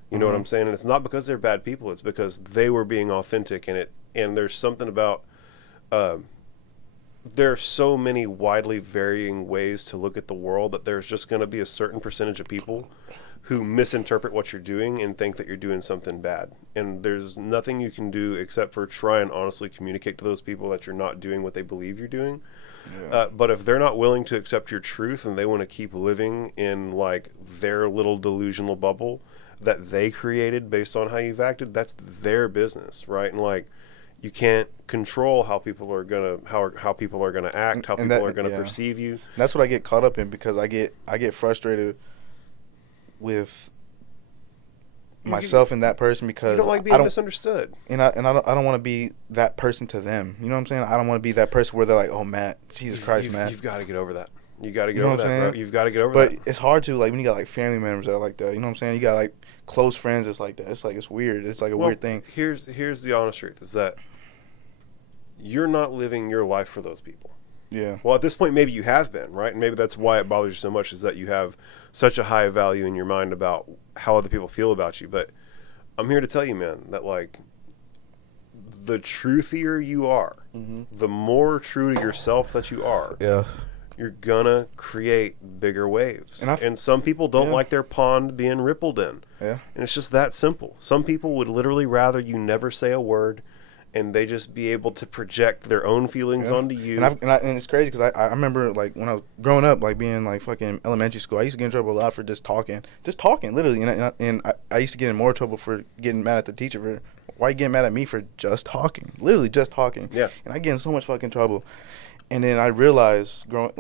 You know what I'm saying? And it's not because they're bad people. It's because they were being authentic in it. And there's something about, there are so many widely varying ways to look at the world that there's just going to be a certain percentage of people who misinterpret what you're doing and think that you're doing something bad. And there's nothing you can do except for try and honestly communicate to those people that you're not doing what they believe you're doing. Yeah. But if they're not willing to accept your truth and they want to keep living in like their little delusional bubble that they created based on how you've acted, that's their business, right? And like, you can't control how people are gonna how people are gonna act, how people are gonna perceive you. That's what I get caught up in, because I get frustrated with myself and that person, because you don't like being misunderstood, and I don't want to be that person to them. You know what I'm saying? I don't want to be that person where they're like, oh Matt, Jesus Christ, Matt. You've got to get over that. You got to get over that, bro. You've got to get over that. But it's hard to, like, when you got like family members that are like that. You know what I'm saying? You got like close friends that's like that. It's like, it's weird. It's like a weird thing. Here's the honest truth, is that you're not living your life for those people. Yeah. Well, at this point, maybe you have been, right? And maybe that's why it bothers you so much, is that you have such a high value in your mind about how other people feel about you. But I'm here to tell you, man, that like the truthier you are, the more true to yourself that you are, you're gonna create bigger waves. And some people don't like their pond being rippled in. Yeah. And it's just that simple. Some people would literally rather you never say a word, and they just be able to project their own feelings onto you. And it's crazy, because I remember, like, when I was growing up, like, being, like, fucking elementary school, I used to get in trouble a lot for just talking, literally. And I used to get in more trouble for getting mad at the teacher for, why you getting mad at me for just talking? Literally just talking. Yeah. And I get in so much fucking trouble. And then I realized, growing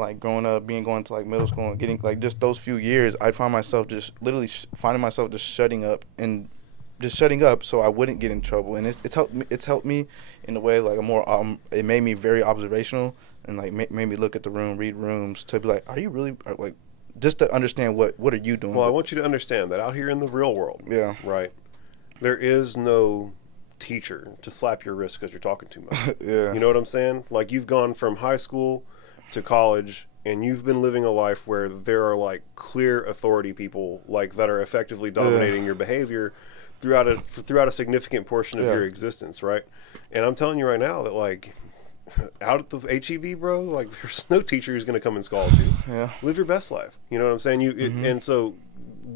up, going to, like, middle school and getting, like, just those few years, I'd find myself just literally finding myself just shutting up and just shutting up so I wouldn't get in trouble, and it's helped me in a way like a more it made me very observational and like made me look at the room, read rooms to be like, are you really like, just to understand what are you doing. Well, I want you to understand that out here in the real world, right, there is no teacher to slap your wrist because you're talking too much. You know what I'm saying? Like, you've gone from high school to college, and you've been living a life where there are like clear authority people like that are effectively dominating your behavior throughout a significant portion of your existence, right? And I'm telling you right now that like out at the HEB, bro, like there's no teacher who's going to come and scold you. Live your best life. You know what I'm saying? And so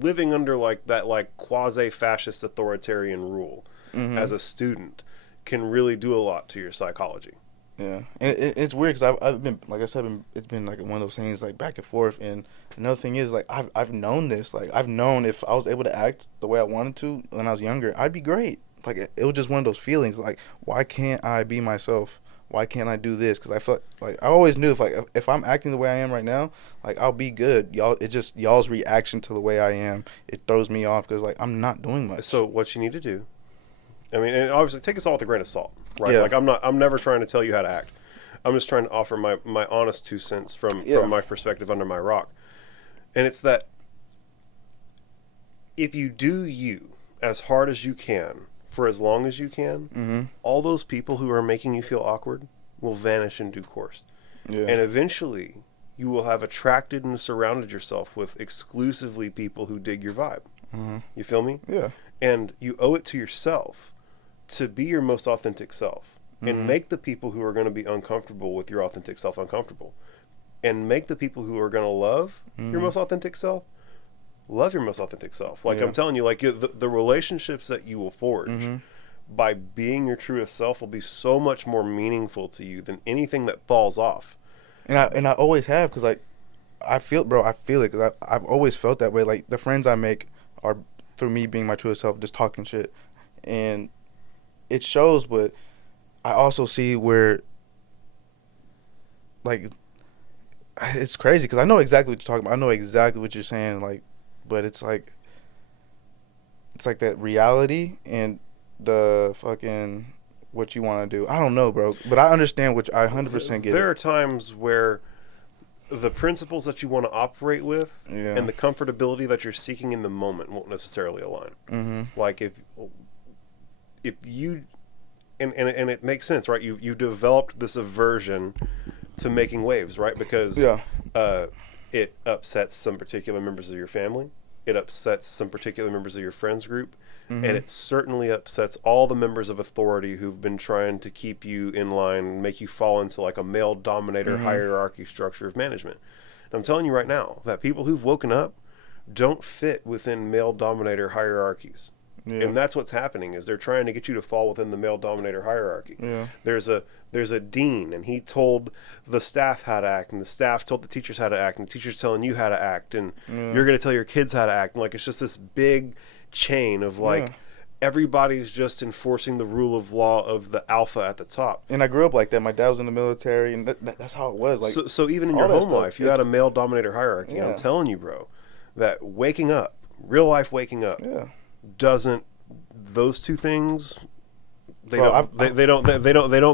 living under like that like quasi-fascist authoritarian rule as a student can really do a lot to your psychology. Yeah, and it's weird because I've been, like I said, it's been like one of those things like back and forth. And another thing is like I've known this. Like I've known if I was able to act the way I wanted to when I was younger, I'd be great. Like it was just one of those feelings. Like, why can't I be myself? Why can't I do this? Because I felt like I always knew if I'm acting the way I am right now, like I'll be good. Y'all's reaction to the way I am, it throws me off because like I'm not doing much. So what you need to do, I mean, and obviously take us all with a grain of salt, right? Like I'm never trying to tell you how to act. I'm just trying to offer my honest 2 cents from my perspective under my rock. And it's that if you do you as hard as you can for as long as you can, all those people who are making you feel awkward will vanish in due course. And eventually you will have attracted and surrounded yourself with exclusively people who dig your vibe. You feel me? Yeah. And you owe it to yourself to be your most authentic self and make the people who are going to be uncomfortable with your authentic self uncomfortable, and make the people who are going to love your most authentic self love your most authentic self. Like I'm telling you, like the relationships that you will forge by being your truest self will be so much more meaningful to you than anything that falls off. And I always have, because like I feel it, because I've always felt that way. Like the friends I make are through me being my truest self, just talking shit, and it shows. But I also see where, like, it's crazy because I know exactly what you're talking about. I know exactly what you're saying, like, but it's like that reality and the fucking what you want to do. I don't know, bro, but I understand what I 100% get. There are times where the principles that you want to operate with and the comfortability that you're seeking in the moment won't necessarily align. Like if you and it makes sense, right? You developed this aversion to making waves, right? Because it upsets some particular members of your family. It upsets some particular members of your friends group. And it certainly upsets all the members of authority who've been trying to keep you in line, make you fall into like a male dominator hierarchy structure of management. And I'm telling you right now that people who've woken up don't fit within male dominator hierarchies. And that's what's happening, is they're trying to get you to fall within the male dominator hierarchy. There's a dean, and he told the staff how to act, and the staff told the teachers how to act, and the teachers telling you how to act, and you're going to tell your kids how to act. And like, it's just this big chain of like everybody's just enforcing the rule of law of the alpha at the top. And I grew up like that. My dad was in the military, and that's how it was. Like, so even in your home life, you had a male dominator hierarchy. I'm telling you, bro, that waking up, real life waking up, doesn't, those two things, they don't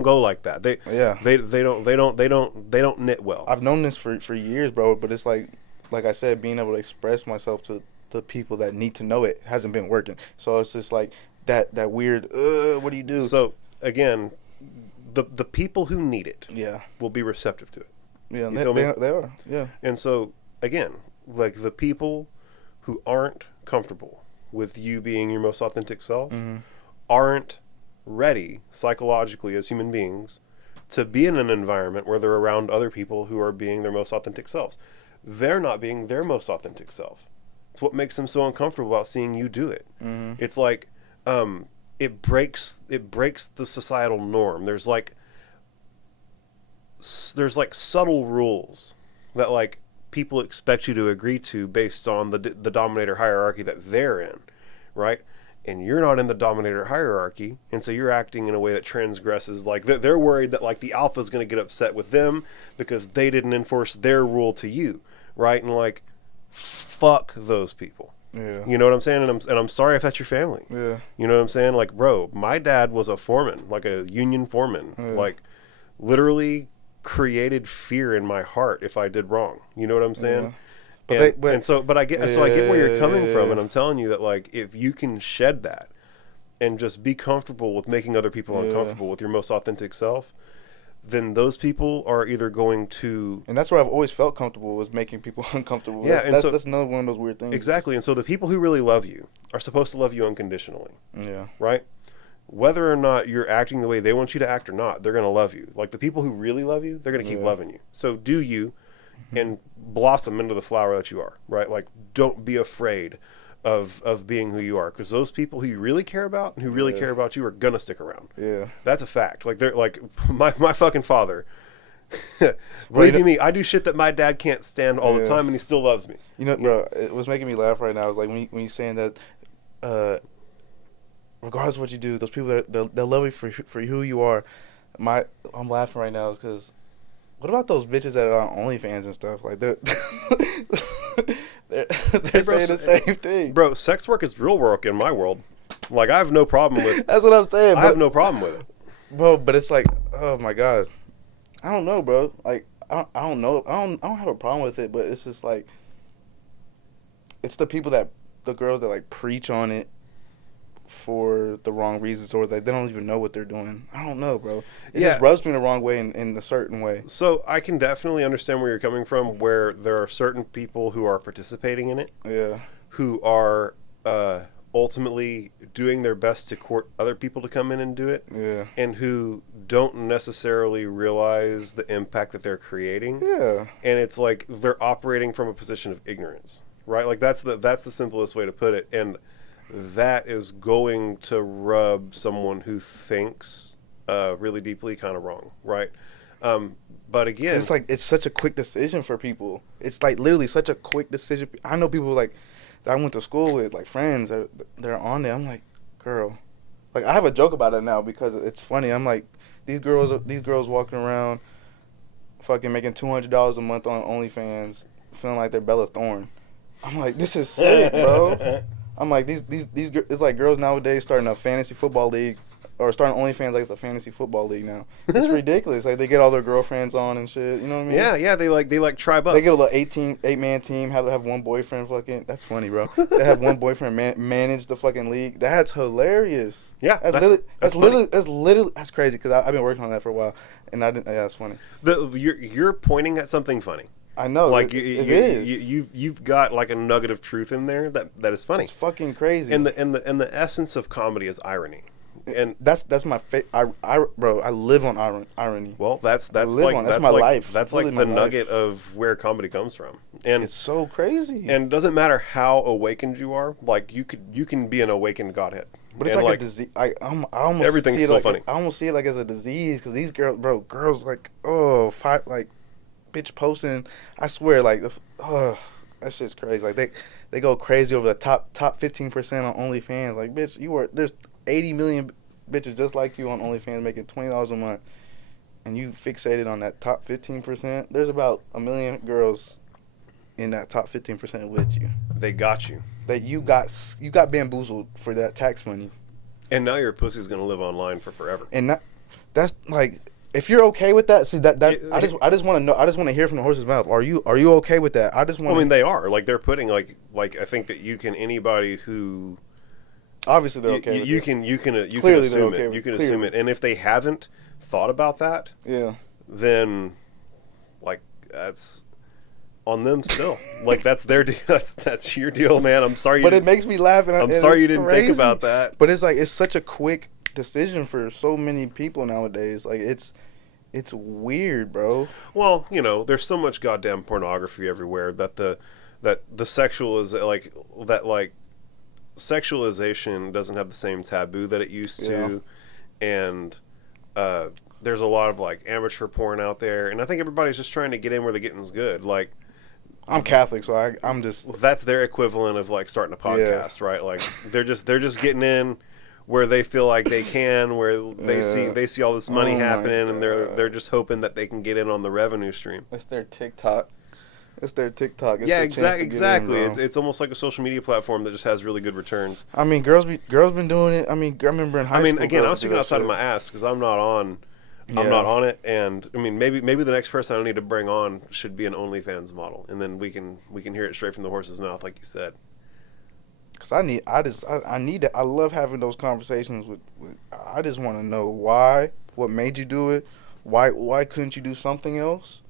go like that. They don't knit well. I've known this for years, bro, but it's like I said, being able to express myself to the people that need to know it hasn't been working. So it's just like that weird, what do you do? So again, the people who need it will be receptive to it. Yeah, they are. Yeah. And so again, like the people who aren't comfortable with you being your most authentic self aren't ready psychologically as human beings to be in an environment where they're around other people who are being their most authentic selves. They're not being their most authentic self. It's what makes them so uncomfortable about seeing you do it. It's like it breaks the societal norm. There's like subtle rules that like people expect you to agree to based on the dominator hierarchy that they're in, right? And you're not in the dominator hierarchy, and so you're acting in a way that transgresses. Like they're worried that like the alpha is going to get upset with them because they didn't enforce their rule to you, right? And like, fuck those people. Yeah. You know what I'm saying? And I'm sorry if that's your family. Yeah. You know what I'm saying? Like, bro, my dad was a foreman, like a union foreman. Yeah. Like, literally created fear in my heart if I did wrong. You know what I'm saying? Yeah. But I get where you're coming from, and I'm telling you that, like, if you can shed that and just be comfortable with making other people uncomfortable with your most authentic self, then those people are either going to... And that's where I've always felt comfortable, was making people uncomfortable. Yeah, that's another one of those weird things. Exactly. And so the people who really love you are supposed to love you unconditionally. Yeah. Right? Whether or not you're acting the way they want you to act or not, they're going to love you. Like, the people who really love you, they're going to keep loving you. So do you, and blossom into the flower that you are, right? Like, don't be afraid of being who you are, because those people who you really care about and who really care about you are going to stick around. Yeah. That's a fact. Like, they're like, my fucking father, believe you me, I do shit that my dad can't stand all the time, and he still loves me. You know, bro, it was making me laugh right now. It's like when you're saying that, regardless of what you do, those people they'll love you for who you are. I'm laughing right now is because, what about those bitches that are on OnlyFans and stuff? Like, they're saying the same thing. Bro, sex work is real work in my world. Like, I have no problem with it. That's what I'm saying. I have no problem with it. Bro, but it's like, oh my God. I don't know, bro. Like, I don't know. I don't have a problem with it, but it's just like, it's the girls that like preach on it for the wrong reasons, or that they don't even know what they're doing. I don't know, bro. It just rubs me the wrong way in a certain way. So I can definitely understand where you're coming from, where there are certain people who are participating in it. Yeah. Who are ultimately doing their best to court other people to come in and do it. Yeah. And who don't necessarily realize the impact that they're creating. Yeah. And it's like they're operating from a position of ignorance, right? Like, that's the simplest way to put it. And that is going to rub someone who thinks really deeply kind of wrong, right? But again, it's like, it's such a quick decision for people. It's like literally such a quick decision. I know people like that I went to school with, like friends that they're on there. I'm like, girl, like, I have a joke about it now because it's funny. I'm like, these girls walking around, fucking making $200 a month on OnlyFans, feeling like they're Bella Thorne. I'm like, this is sick, bro. I'm like, these it's like girls nowadays starting a fantasy football league, or starting OnlyFans like it's a fantasy football league now. It's ridiculous. Like, they get all their girlfriends on and shit. You know what I mean? Yeah. They like tribe up. They get a little 8-man team. Have one boyfriend. Fucking, that's funny, bro. They have one boyfriend manage the fucking league. That's hilarious. Yeah, that's literally crazy, because I've been working on that for a while, and I didn't. Yeah, that's funny. You're pointing at something funny. I know. Like, it is. You've got like a nugget of truth in there that is funny. It's fucking crazy. And the essence of comedy is irony. And that's my bro, I live on irony. Well, that's my life. That's really like the nugget of where comedy comes from. And it's so crazy. And it doesn't matter how awakened you are. Like, you can be an awakened Godhead. But it's like a disease. I almost everything's see it so like, funny. I almost see it like as a disease, because these girls like, like, bitch posting. I swear, like, that shit's crazy. Like, they go crazy over the top 15% on OnlyFans. Like, bitch, there's 80 million bitches just like you on OnlyFans making $20 a month, and you fixated on that top 15%. There's about 1 million girls in that top 15% with you. They got you. That you got bamboozled for that tax money. And now your pussy's gonna live online for forever. And that's like, if you're okay with that, see that I just want to know. I just want to hear from the horse's mouth. Are you okay with that? I just want. I mean, they are, like, they're putting like I think that anybody who. Obviously, they're okay. You can assume it. You can assume it, and if they haven't thought about that, then, like, that's on them still. Like, that's their deal. That's your deal, man. I'm sorry. But it makes me laugh. I'm sorry you didn't think about that. But it's like, it's such a quick decision for so many people nowadays. Like, it's weird, bro. Well, there's so much goddamn pornography everywhere that the sexualization doesn't have the same taboo that it used to, and there's a lot of, like, amateur porn out there, and I think everybody's just trying to get in where the getting's good. Like, I'm Catholic, so I'm just, that's their equivalent of, like, starting a podcast, right? Like, they're just getting in where they feel like they can, where they see all this money happening, and they're just hoping that they can get in on the revenue stream. It's their TikTok. It's their TikTok. It's yeah, their exactly. In, it's almost like a social media platform that just has really good returns. I mean, girls been doing it. I mean, I remember in high school. Again, I'm speaking outside of my ass because I'm not on. I'm not on it, and I mean, maybe the next person I need to bring on should be an OnlyFans model, and then we can hear it straight from the horse's mouth, like you said. Cause I need to. I love having those conversations with I just want to know why, what made you do it, why couldn't you do something else?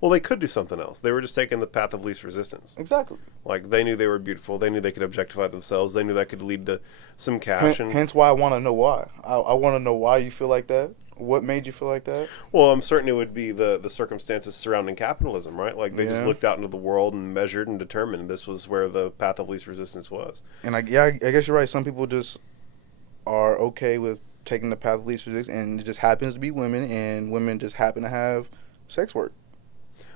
Well, they could do something else. They were just taking the path of least resistance. Exactly. Like they knew they were beautiful. They knew they could objectify themselves. They knew that could lead to some cash. Hence why I want to know why. I want to know why you feel like that. What made you feel like that? Well, I'm certain it would be the circumstances surrounding capitalism, right? Like they just looked out into the world and measured and determined this was where the path of least resistance was. And I guess you're right. Some people just are okay with taking the path of least resistance, and it just happens to be women, and women just happen to have sex work.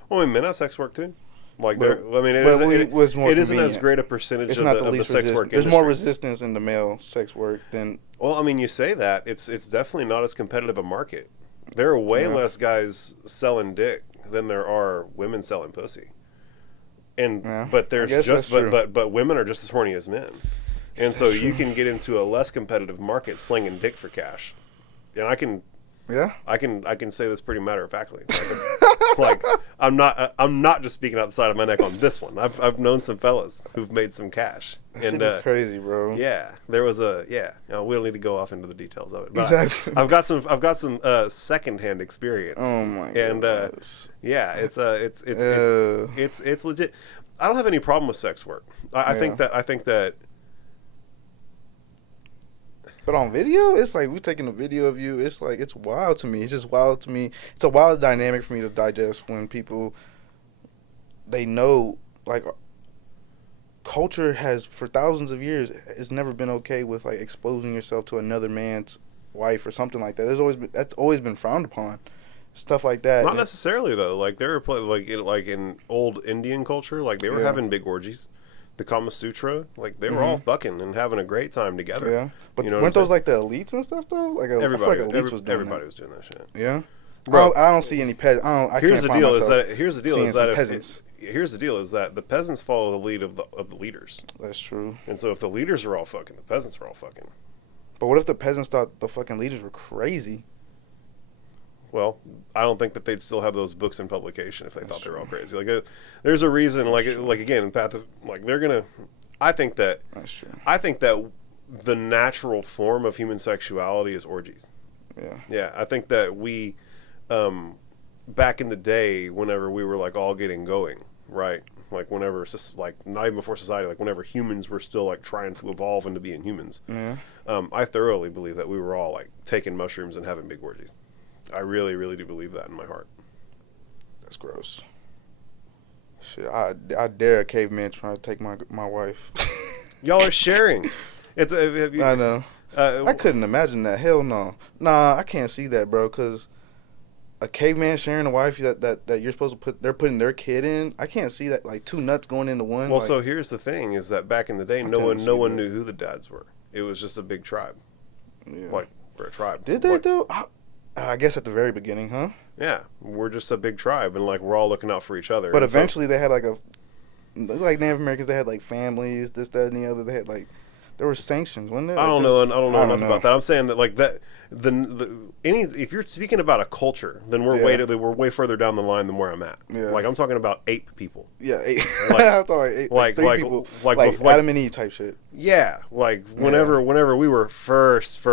Well, I mean, men have sex work too. Like, it isn't as great a percentage it's of not the least sex work industry. There's more resistance in the male sex work than... Well, I mean, you say that. It's definitely not as competitive a market. There are way less guys selling dick than there are women selling pussy. But women are just as horny as men. And so you can get into a less competitive market slinging dick for cash. And I can say this pretty matter of factly. Like I'm not just speaking out the side of my neck on this one. I've known some fellas who've made some cash. That shit is crazy, bro. Yeah, there was we don't need to go off into the details of it. But exactly. I've got some secondhand experience. Oh my god. And it's legit. I don't have any problem with sex work. I think that. But on video, it's like we're taking a video of you. It's like it's wild to me. It's just wild to me. It's a wild dynamic for me to digest when people, they know, like, culture has for thousands of years it's never been okay with like exposing yourself to another man's wife or something like that. That's always been frowned upon. Stuff like that. Not necessarily though. Like there are like in old Indian culture, like they were having big orgies. The Kama Sutra, like they were all fucking and having a great time together. Yeah, but weren't those like the elites and stuff though? Like everybody, I feel like elites was doing everybody was doing that shit. Yeah, bro. I don't see any peasants. Here's the deal: is that the peasants follow the lead of the leaders. That's true. And so if the leaders are all fucking, the peasants are all fucking. But what if the peasants thought the fucking leaders were crazy? Well, I don't think that they'd still have those books in publication if they thought they were all crazy. Like, there's a reason. Like again, path of like they're gonna. I think that. That's true. I think that the natural form of human sexuality is orgies. Yeah. Yeah, I think that we, back in the day, whenever we were like all getting going, right? Like whenever, like not even before society, like whenever humans were still like trying to evolve into being humans. Yeah. I thoroughly believe that we were all like taking mushrooms and having big orgies. I really, really do believe that in my heart. That's gross. Shit, I dare a caveman trying to take my wife. Y'all are sharing. I know. I couldn't imagine that. Hell no. Nah, I can't see that, bro. Cause a caveman sharing a wife that you're supposed to they're putting their kid in. I can't see that. Like two nuts going into one. Well, like, so here's the thing: is that back in the day, no one knew who the dads were. It was just a big tribe. Yeah. Like we're a tribe. Did they though? I guess at the very beginning, huh? Yeah, we're just a big tribe, and like we're all looking out for each other. But eventually, they had like like Native Americans. They had like families, this, that, and the other. They had like there were sanctions, wasn't there? I don't know enough about that. I'm saying that like that if you're speaking about a culture, then we're way further down the line than where I'm at. Yeah. Like I'm talking about ape people. Yeah, ape. I thought like three people, like Adam and Eve type shit. Yeah, like whenever we were first,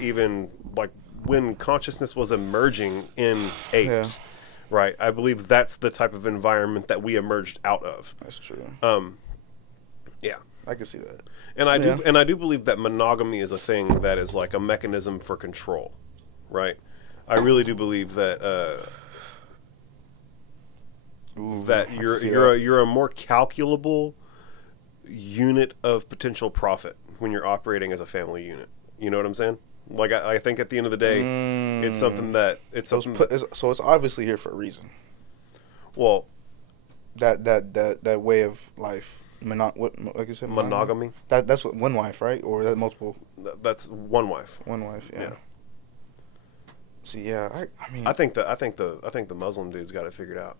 even like. When consciousness was emerging in apes, right? I believe that's the type of environment that we emerged out of. That's true. Yeah, I can see that. And I do believe that monogamy is a thing that is like a mechanism for control, right? I really do believe that you're a more calculable unit of potential profit when you're operating as a family unit. You know what I'm saying? Like I think at the end of the day, it's something that so it's obviously here for a reason. Well, that way of life, like you said, monogamy. That's what, one wife, right? Or that multiple? That's one wife. One wife, yeah. See, yeah, I mean, I think the Muslim dude's got it figured out.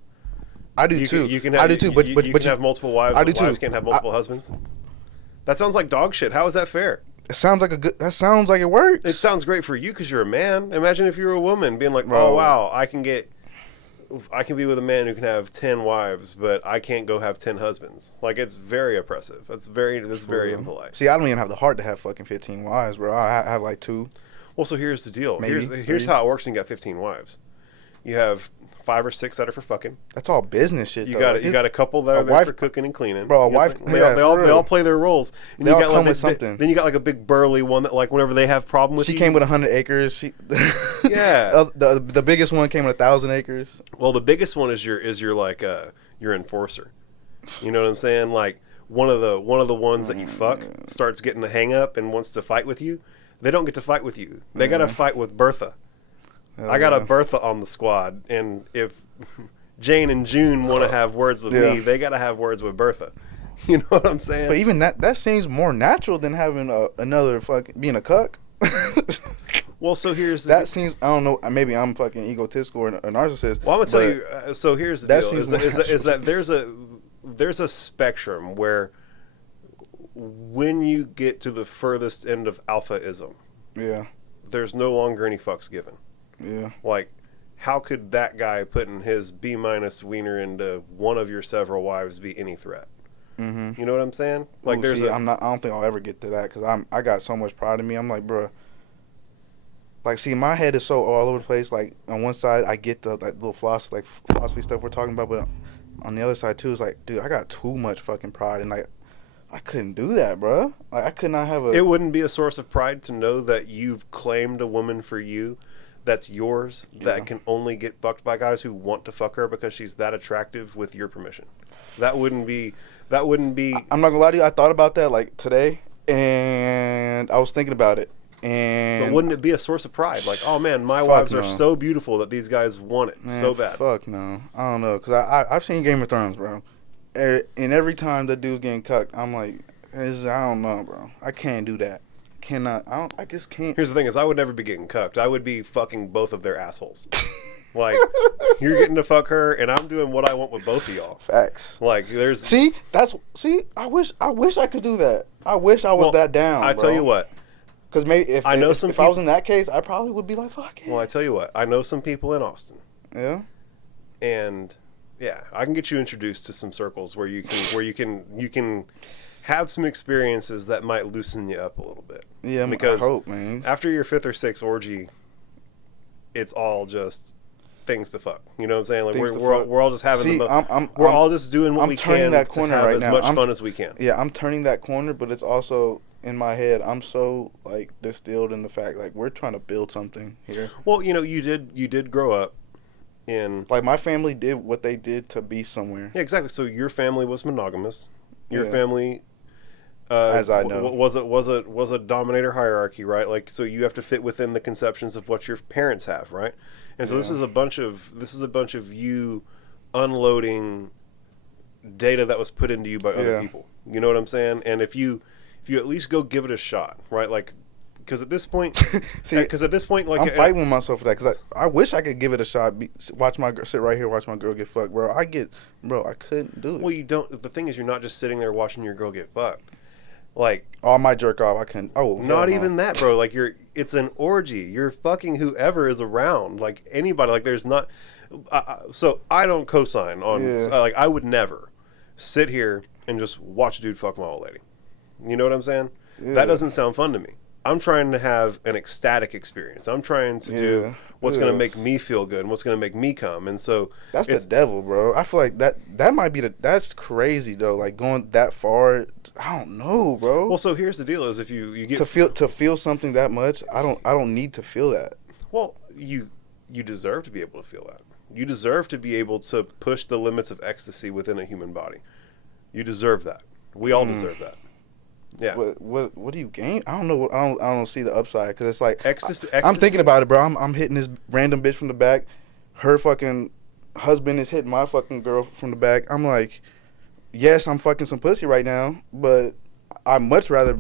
I do too. I do too. But you can have multiple wives. I do too. Wives can't have multiple husbands. That sounds like dog shit. How is that fair? It sounds like that sounds like it works. It sounds great for you because you're a man. Imagine if you were a woman being like, Bro. oh wow, I can be with a man who can have 10 wives, but I can't go have 10 husbands. Like, it's very oppressive. That's very impolite. See, I don't even have the heart to have fucking 15 wives, bro. I have like 2. Well, so here's the deal. Maybe Here's 3. how it works when you got 15 wives. You have 5 or 6 that are for fucking. That's all business shit. You though. got a couple that are there for cooking and cleaning. Bro, a wife. They all play their roles. And they you all got come like with something. Then you got like a big burly one that like whenever they have problem with She you. came with 100 acres. Yeah. The biggest one came with 1,000 acres. Well, the biggest one is your like your enforcer. You know what I'm saying? Like one of the ones that you fuck starts getting the hang up and wants to fight with you. They don't get to fight with you. They got to fight with Bertha. I got a Bertha on the squad, and if Jane and June want to have words with me, they got to have words with Bertha. You know what I'm saying? But even that seems more natural than having another fucking being a cuck. Well, so here's that seems, I don't know, maybe I'm fucking egotistical or a narcissist. Well, I'm gonna tell you. So here's the deal: is that there's a spectrum where when you get to the furthest end of alphaism, there's no longer any fucks given. Yeah. Like, how could that guy putting his B- wiener into one of your several wives be any threat? Mm-hmm. You know what I'm saying? Like, I don't think I'll ever get to that because I got so much pride in me. I'm like, bro. Like, see, my head is so all over the place. Like, on one side, I get the like little philosophy stuff we're talking about, but on the other side too, it's like, dude, I got too much fucking pride, and like, I couldn't do that, bro. Like, I could not have a. It wouldn't be a source of pride to know that you've claimed a woman for you. That's yours, that can only get fucked by guys who want to fuck her because she's that attractive with your permission. That wouldn't be. I'm not gonna lie to you. I thought about that like today, and I was thinking about it. And but wouldn't it be a source of pride? Like, oh man, my wives are so beautiful that these guys want it so bad. Fuck no, I don't know, cause I've seen Game of Thrones, bro, and every time the dude's getting cucked, I'm like, I don't know, bro. I can't do that. I just can't. Here's the thing: is I would never be getting cucked. I would be fucking both of their assholes. Like, you're getting to fuck her, and I'm doing what I want with both of y'all. Facts. Like, there's I wish I could do that. I wish I was that down. I tell you what. Because maybe if I was in that case, I probably would be like, fuck it. Well, I tell you what. I know some people in Austin. Yeah. And yeah, I can get you introduced to some circles where you can have some experiences that might loosen you up a little bit. Yeah, because I hope, man. After your 5th or 6th orgy, it's all just things to fuck. You know what I'm saying? Like we're all just having we're all just doing what we can that corner to have right as now. much fun as we can. Yeah, I'm turning that corner, but it's also in my head. I'm so like distilled in the fact like we're trying to build something here. Well, you know, you did grow up in like my family did what they did to be somewhere. Yeah, exactly. So your family was monogamous. Your family as I know was a dominator hierarchy, right? Like, so you have to fit within the conceptions of what your parents have, right? And so this is a bunch of you unloading data that was put into you by other people. You know what I'm saying? And if you at least go give it a shot, right? Like, because at this point, like I'm fighting with myself for that. Because I wish I could give it a shot. Sit right here, watch my girl get fucked, bro. I couldn't do it. Well, you don't. The thing is, you're not just sitting there watching your girl get fucked. Like, I might jerk off. I couldn't. Oh, not even that, bro. Like, it's an orgy. You're fucking whoever is around. Like, anybody. Like, there's not. So I don't co-sign on. Like, I would never sit here and just watch a dude fuck my old lady. You know what I'm saying? Yeah. That doesn't sound fun to me. I'm trying to have an ecstatic experience. I'm trying to do what's going to make me feel good and what's going to make me come. And so that's the devil, bro. I feel like that might be that's crazy though. Like going that far, I don't know, bro. Well, so here's the deal: is if you get to feel something that much, I don't need to feel that. Well, you deserve to be able to feel that. You deserve to be able to push the limits of ecstasy within a human body. You deserve that. We all deserve that. Yeah. What do you gain? I don't know. I don't see the upside because it's like ecstasy. I'm thinking about it, bro. I'm hitting this random bitch from the back. Her fucking husband is hitting my fucking girl from the back. I'm like, yes, I'm fucking some pussy right now, but I'd much rather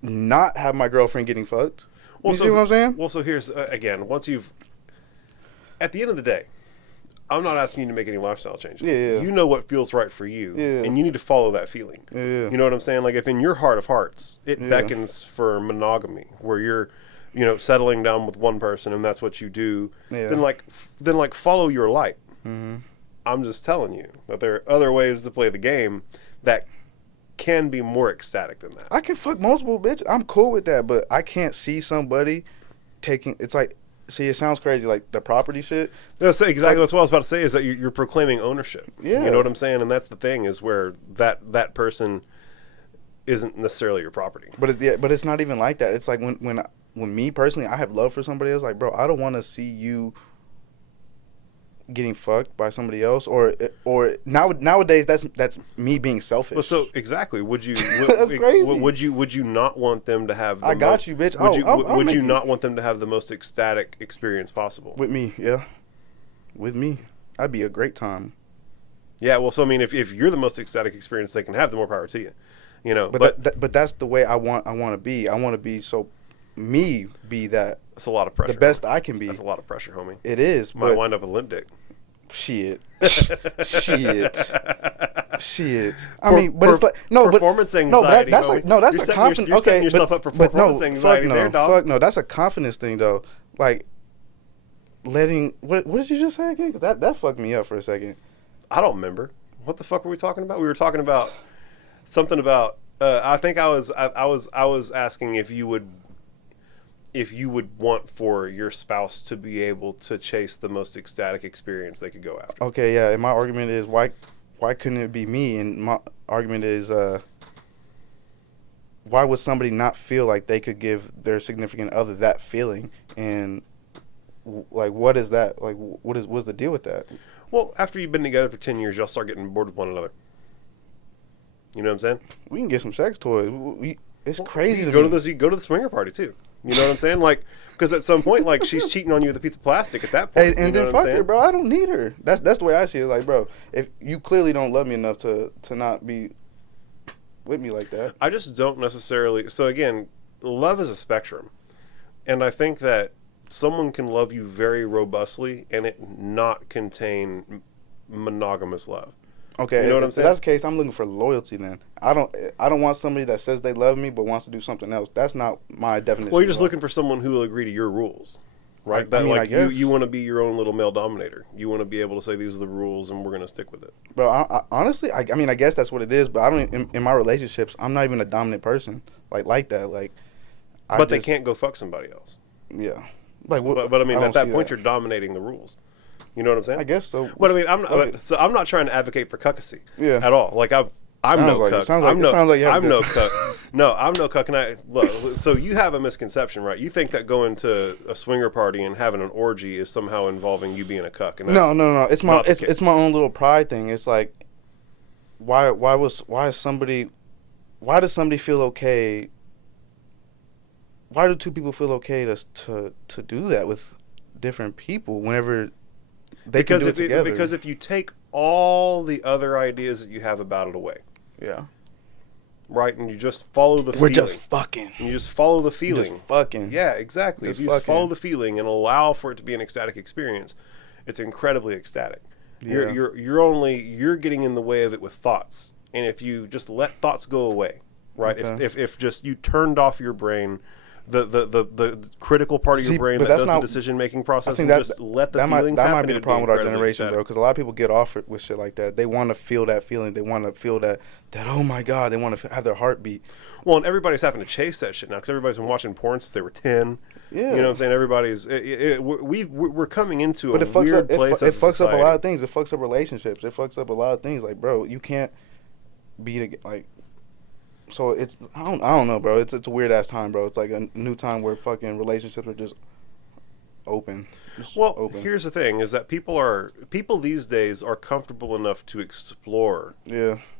not have my girlfriend getting fucked. You see what I'm saying? Well, so here's again. Once you've, at the end of the day, I'm not asking you to make any lifestyle changes. Yeah. You know what feels right for you, and you need to follow that feeling. Yeah. You know what I'm saying? Like if in your heart of hearts, it beckons for monogamy, where you're, settling down with one person, and that's what you do. Yeah. Then like follow your light. Mm-hmm. I'm just telling you that there are other ways to play the game that can be more ecstatic than that. I can fuck multiple bitches. I'm cool with that, but I can't see somebody taking. It's like, see, it sounds crazy, like the property shit. That's exactly what I was about to say. Is that you're proclaiming ownership? Yeah, you know what I'm saying, and that's the thing is where that person isn't necessarily your property. But it's not even like that. It's like when me personally, I have love for somebody else. Like, bro, I don't want to see you getting fucked by somebody else, or nowadays that's me being selfish. Well, so exactly, would you? That's crazy. Would you not want them to have? I got you, bitch. Would you not want them to have the most ecstatic experience possible with me? Yeah, with me, I'd be a great time. Yeah, well, so I mean, if you're the most ecstatic experience they can have, the more power to you. But that's the way I want to be. I want to be be that. That's a lot of pressure. The best I can be. That's a lot of pressure, homie. It is. Might wind up with limp dick. Shit. Shit. I mean, but it's like performance anxiety. That's a confidence. You're setting yourself up for performance anxiety there, dog. Fuck no. That's a confidence thing, though. Like letting. What did you just say again? Because that fucked me up for a second. I don't remember. What the fuck were we talking about? We were talking about something about. I think I was asking if you would want for your spouse to be able to chase the most ecstatic experience they could go after. Okay, yeah. And my argument is why couldn't it be me? And my argument is why would somebody not feel like they could give their significant other that feeling? And like, what is that? Like, what's the deal with that? Well, after you've been together for 10 years, y'all start getting bored with one another. You know what I'm saying? We can get some sex toys. It's crazy you go to the swinger party too. You know what I'm saying? Like, because at some point, like, she's cheating on you with a piece of plastic at that point. And then fuck her, bro. I don't need her. That's the way I see it. Like, bro, if you clearly don't love me enough to not be with me like that. I just don't necessarily. So again, love is a spectrum, and I think that someone can love you very robustly and it not contain monogamous love. Okay, you know what I'm saying? If that's the case, I'm looking for loyalty then. I don't want somebody that says they love me but wants to do something else. That's not my definition. Well, you're just looking for someone who will agree to your rules, right? I guess. You want to be your own little male dominator. You want to be able to say these are the rules and we're going to stick with it. But I honestly, I mean, I guess that's what it is. But I don't. In my relationships, I'm not even a dominant person like that. Like, but they can't go fuck somebody else. Yeah. Like, but I mean, at that point, you're dominating the rules. You know what I'm saying? I guess so. But I mean, I'm not trying to advocate for cuckacy at all. Like I'm no cuck. I'm no cuck. No, I'm no cuck. And look. So you have a misconception, right? You think that going to a swinger party and having an orgy is somehow involving you being a cuck. And no. It's my own little pride thing. It's like, why does somebody feel okay? Why do two people feel okay to do that with different people whenever they can do it together? Because if you take all the other ideas that you have about it away, yeah, right, and you just follow the feeling. We're just fucking. And you just follow the feeling. Just fucking. Yeah, exactly. If you just follow the feeling and allow for it to be an ecstatic experience, it's incredibly ecstatic. Yeah. You're getting in the way of it with thoughts, and if you just let thoughts go away, right? Okay. If just you turned off your brain. The critical part of your brain that does the decision making process. I think just let the feelings happen. That might be the problem with our generation, bro. Because a lot of people get off with shit like that. They want to feel that feeling. They want to feel that oh my god. They want to have their heart beat. Well, and everybody's having to chase that shit now because everybody's been watching porn since they were 10. Yeah, you know what I'm saying. Everybody's we're coming into a weird place. It fucks up a lot of things. It fucks up relationships. It fucks up a lot of things. Like, bro, you can't be like. So it's I don't know, bro. It's a weird ass time, bro. It's like a new time where fucking relationships are just open. Here's the thing: is that people these days are comfortable enough to explore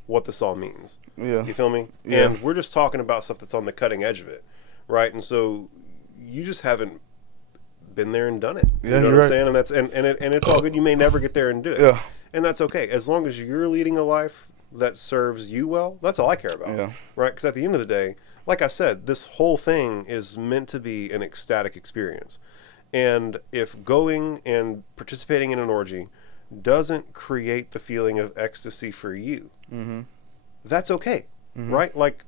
what this all means. Yeah, you feel me? Yeah. And we're just talking about stuff that's on the cutting edge of it, right? And so you just haven't been there and done it. You know what I'm saying? And that's and it's all good. You may never get there and do it. Yeah, and that's okay as long as you're leading a life that serves you well. That's all I care about. Yeah. Right? Because at the end of the day, like I said, this whole thing is meant to be an ecstatic experience. And if going and participating in an orgy doesn't create the feeling of ecstasy for you, that's okay, right? Like,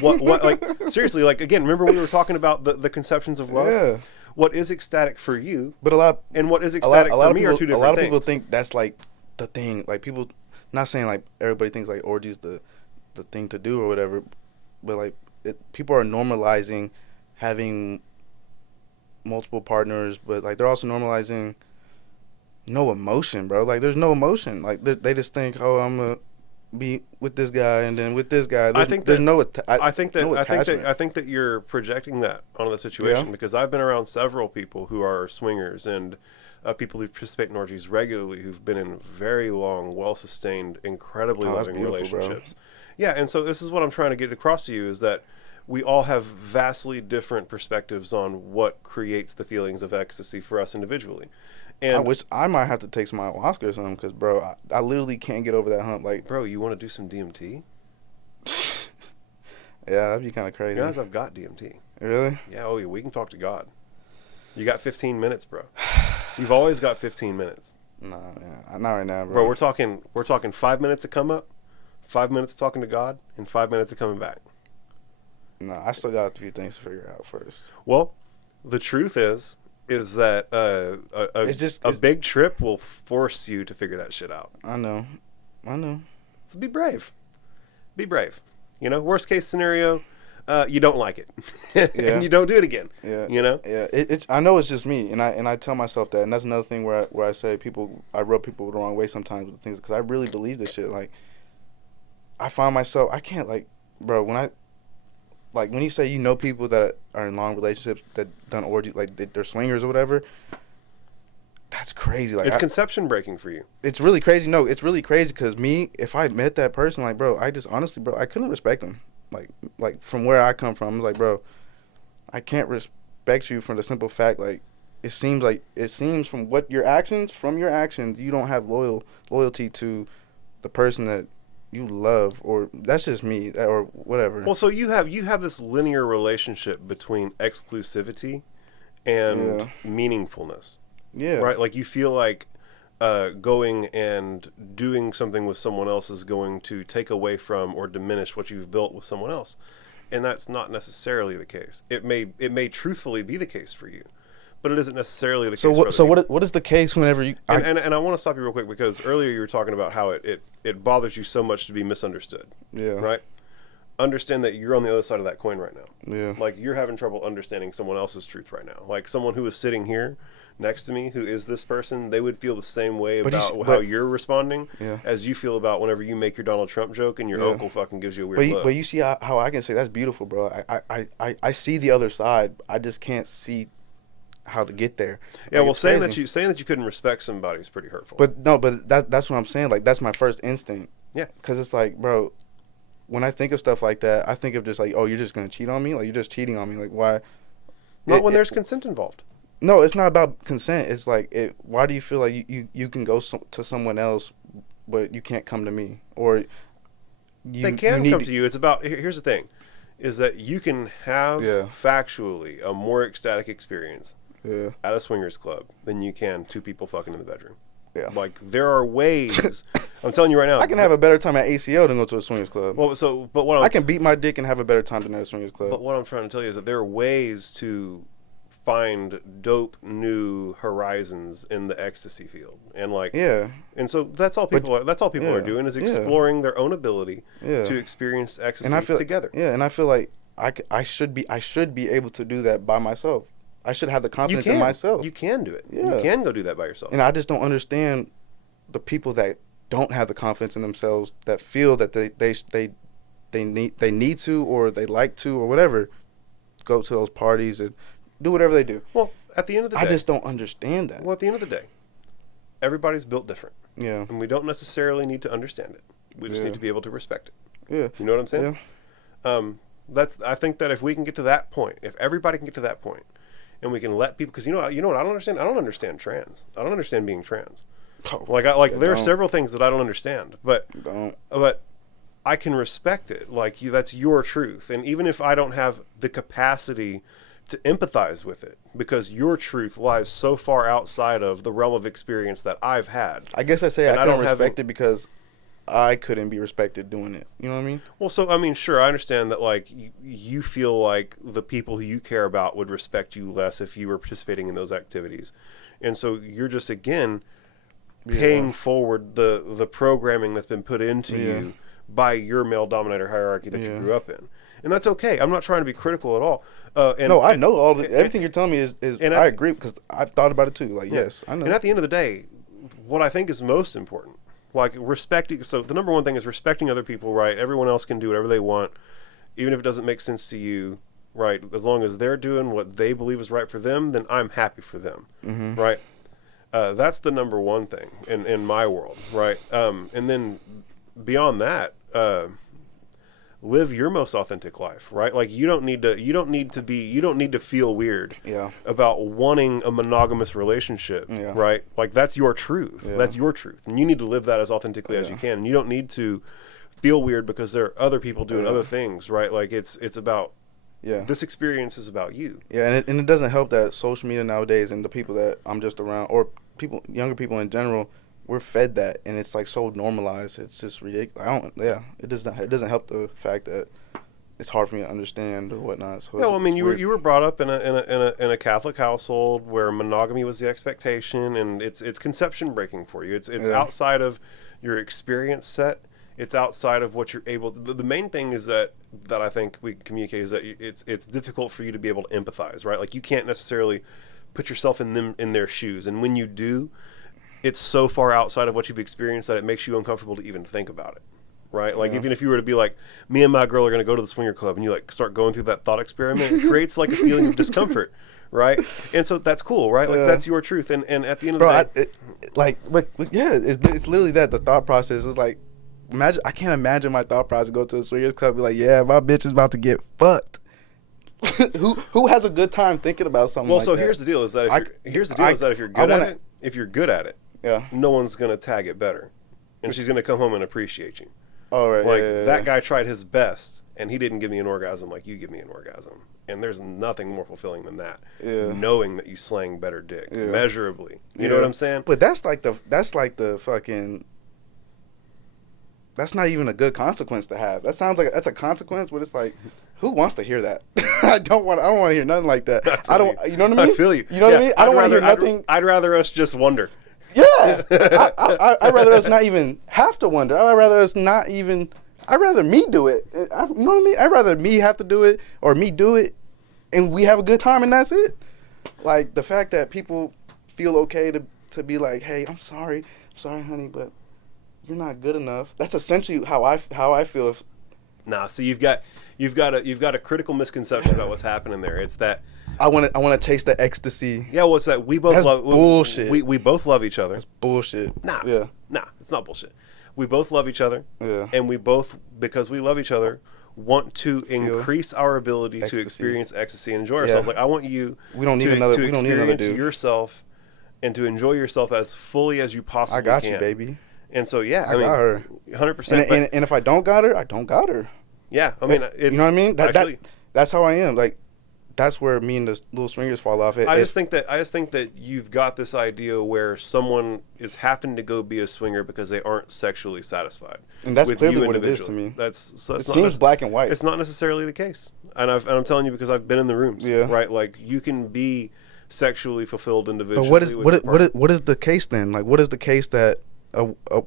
what, like, seriously, like, again, remember we were talking about the conceptions of love? Yeah. What is ecstatic for you, But and what is ecstatic for me are two different things. A lot of people think that's like the thing. Like people, not saying like everybody thinks like orgies the thing to do or whatever, but like people are normalizing having multiple partners, but like they're also normalizing no emotion, bro. Like there's no emotion. Like they just think, oh, I'm gonna be with this guy and then with this guy. I think that you're projecting that onto the situation, because I've been around several people who are swingers and people who participate in orgies regularly who've been in very long, well-sustained, incredibly loving relationships. Bro. Yeah, and so this is what I'm trying to get across to you, is that we all have vastly different perspectives on what creates the feelings of ecstasy for us individually. And I wish I might have to take some ayahuasca or something, because, bro, I literally can't get over that hump. Like, bro, you want to do some DMT? Yeah, that'd be kind of crazy. Guys, I've got DMT. Really? Yeah, oh yeah, we can talk to God. You got 15 minutes, bro. You've always got 15 minutes. Nah, yeah, not right now, bro. Bro, we're talking 5 minutes to come up, 5 minutes of talking to God, and 5 minutes of coming back. No, I still got a few things to figure out first. Well, the truth is that a big trip will force you to figure that shit out. I know. So be brave. Be brave. You know, worst case scenario, you don't like it, and you don't do it again. Yeah. You know. Yeah. I know it's just me, and I tell myself that, and that's another thing where I say I rub people the wrong way sometimes with things, because I really believe this shit. Like, I find myself, I can't, like, bro, when you say you know people that are in long relationships that done orgies, like they're swingers or whatever, that's crazy. Like, it's conception breaking for you. It's really crazy. No, it's really crazy, because if I met that person, like, bro, I just honestly, bro, I couldn't respect them. Like from where I come from, I was like, bro, I can't respect you for the simple fact, like, it seems from your actions, you don't have loyalty to the person that you love, or that's just me, or whatever. Well, so you have this linear relationship between exclusivity and meaningfulness. Yeah. Right? Like, you feel like going and doing something with someone else is going to take away from or diminish what you've built with someone else. And that's not necessarily the case. It may truthfully be the case for you, but it isn't necessarily the case for other people. What is the case whenever you... And I want to stop you real quick, because earlier you were talking about how it bothers you so much to be misunderstood. Yeah. Right? Understand that you're on the other side of that coin right now. Yeah. Like, you're having trouble understanding someone else's truth right now. Like, someone who is sitting here next to me, who is this person, they would feel the same way about how you're responding as you feel about whenever you make your Donald Trump joke and your uncle fucking gives you a weird look. But you see how I can say that's beautiful, bro. I see the other side. I just can't see how to get there. Yeah, like, well, saying that you couldn't respect somebody is pretty hurtful. But that's what I'm saying. Like, that's my first instinct. Yeah. Because it's like, bro, when I think of stuff like that, I think of just like, oh, you're just gonna cheat on me? Like, you're just cheating on me? Like, why? Not when there's consent involved. No, it's not about consent. It's like, why do you feel like you can go to someone else, but you can't come to me? Or they can come to you. It's about, here's the thing, is that you can have factually a more ecstatic experience at a swingers club than you can two people fucking in the bedroom. Yeah. Like, there are ways. I'm telling you right now. I can have a better time at ACL than go to a swingers club. Well, I can beat my dick and have a better time than at a swingers club. But what I'm trying to tell you is that there are ways to find dope new horizons in the ecstasy field, and and so that's all people are doing, is exploring their own ability to experience ecstasy together. Yeah, and I feel like I should be able to do that by myself. I should have the confidence in myself. You can do it. Yeah. You can go do that by yourself. And I just don't understand the people that don't have the confidence in themselves, that feel that they need to, or they like to, or whatever, go to those parties and do whatever they do. Well, at the end of the day, I just don't understand that. Well, at the end of the day, everybody's built different. Yeah. And we don't necessarily need to understand it. We just need to be able to respect it. Yeah. You know what I'm saying? Yeah. I think that if we can get to that point, if everybody can get to that point, and we can let people, because you know what I don't understand? I don't understand trans. I don't understand being trans. There are several things that I don't understand, but I can respect it. Like, that's your truth. And even if I don't have the capacity to empathize with it, because your truth lies so far outside of the realm of experience that I've had. I guess I say I don't respect it because I couldn't be respected doing it. You know what I mean? Well, so, I mean, sure, I understand that, like, you feel like the people who you care about would respect you less if you were participating in those activities. And so you're just, again, paying forward the programming that's been put into you by your male dominator hierarchy that you grew up in. And that's okay. I'm not trying to be critical at all. I know everything you're telling me is I agree, because I've thought about it too. Like, yes, I know. And at the end of the day, what I think is most important, like respecting. So the number one thing is respecting other people, right? Everyone else can do whatever they want, even if it doesn't make sense to you, right? As long as they're doing what they believe is right for them, then I'm happy for them, right? That's the number one thing in my world, right? And then beyond that, live your most authentic life, right? Like you don't need to feel weird about wanting a monogamous relationship, right? Like that's your truth. That's your truth. And you need to live that as authentically as you can. And you don't need to feel weird because there are other people doing other things, right? Like it's about this experience is about you. Yeah, and it doesn't help that social media nowadays and the people that I'm just around, or younger people in general, we're fed that, and it's like so normalized. It's just ridiculous. It doesn't help the fact that it's hard for me to understand or whatnot. So I mean, you were brought up in a Catholic household where monogamy was the expectation, and it's conception breaking for you. It's outside of your experience set. It's outside of what you're able to. The main thing is that I think we communicate is that it's difficult for you to be able to empathize, right? Like you can't necessarily put yourself in their shoes, and when you do, it's so far outside of what you've experienced that it makes you uncomfortable to even think about it, right? Like even if you were to be like, me and my girl are going to go to the swinger club, and you like start going through that thought experiment, it creates like a feeling of discomfort, right? And so that's cool, right? Like that's your truth, and at the end of the day, it's literally that. The thought process is like, I can't imagine my thought process go to the swingers club, be like, yeah, my bitch is about to get fucked. Who has a good time thinking about something like that? Well, so here's the deal: is that if you're good at it, no one's gonna tag it better, and she's gonna come home and appreciate you. Oh, right. Like that guy tried his best, and he didn't give me an orgasm like you give me an orgasm, and there's nothing more fulfilling than that. Knowing that you slang better dick measurably. You know what I'm saying? But that's like the fucking. That's not even a good consequence to have. That sounds like that's a consequence, but it's like, who wants to hear that? I don't want to hear nothing like that. You know what I mean? I feel you. You know what I mean? I don't want to hear nothing. I'd rather us just wonder. Yeah. I'd rather us not even have to wonder. I'd rather me do it. You know what I mean? I'd rather me have to do it or me do it and we have a good time and that's it. Like the fact that people feel okay to be like, hey, I'm sorry, honey, but you're not good enough. That's essentially how I feel. Nah, so you've got a critical misconception about what's happening there. It's that I want to chase the ecstasy. Yeah, well, it's that we both love bullshit. We both love each other. That's bullshit. Nah, it's not bullshit. We both love each other. Yeah. And we both, because we love each other, want to increase our ability to experience ecstasy and enjoy ourselves. Like I want you to experience yourself and to enjoy yourself as fully as you possibly can. I got you, baby. And so, yeah, I got her. 100%. And if I don't got her, I don't got her. Yeah, I mean, you know what I mean? That's how I am. Like, that's where me and the little swingers fall off. I just think that you've got this idea where someone is having to go be a swinger because they aren't sexually satisfied. And that's clearly what it is to me. It seems black and white. It's not necessarily the case. And I'm telling you because I've been in the rooms. Yeah. Right? Like, you can be sexually fulfilled individually. But what is the case then? Like, what is the case that a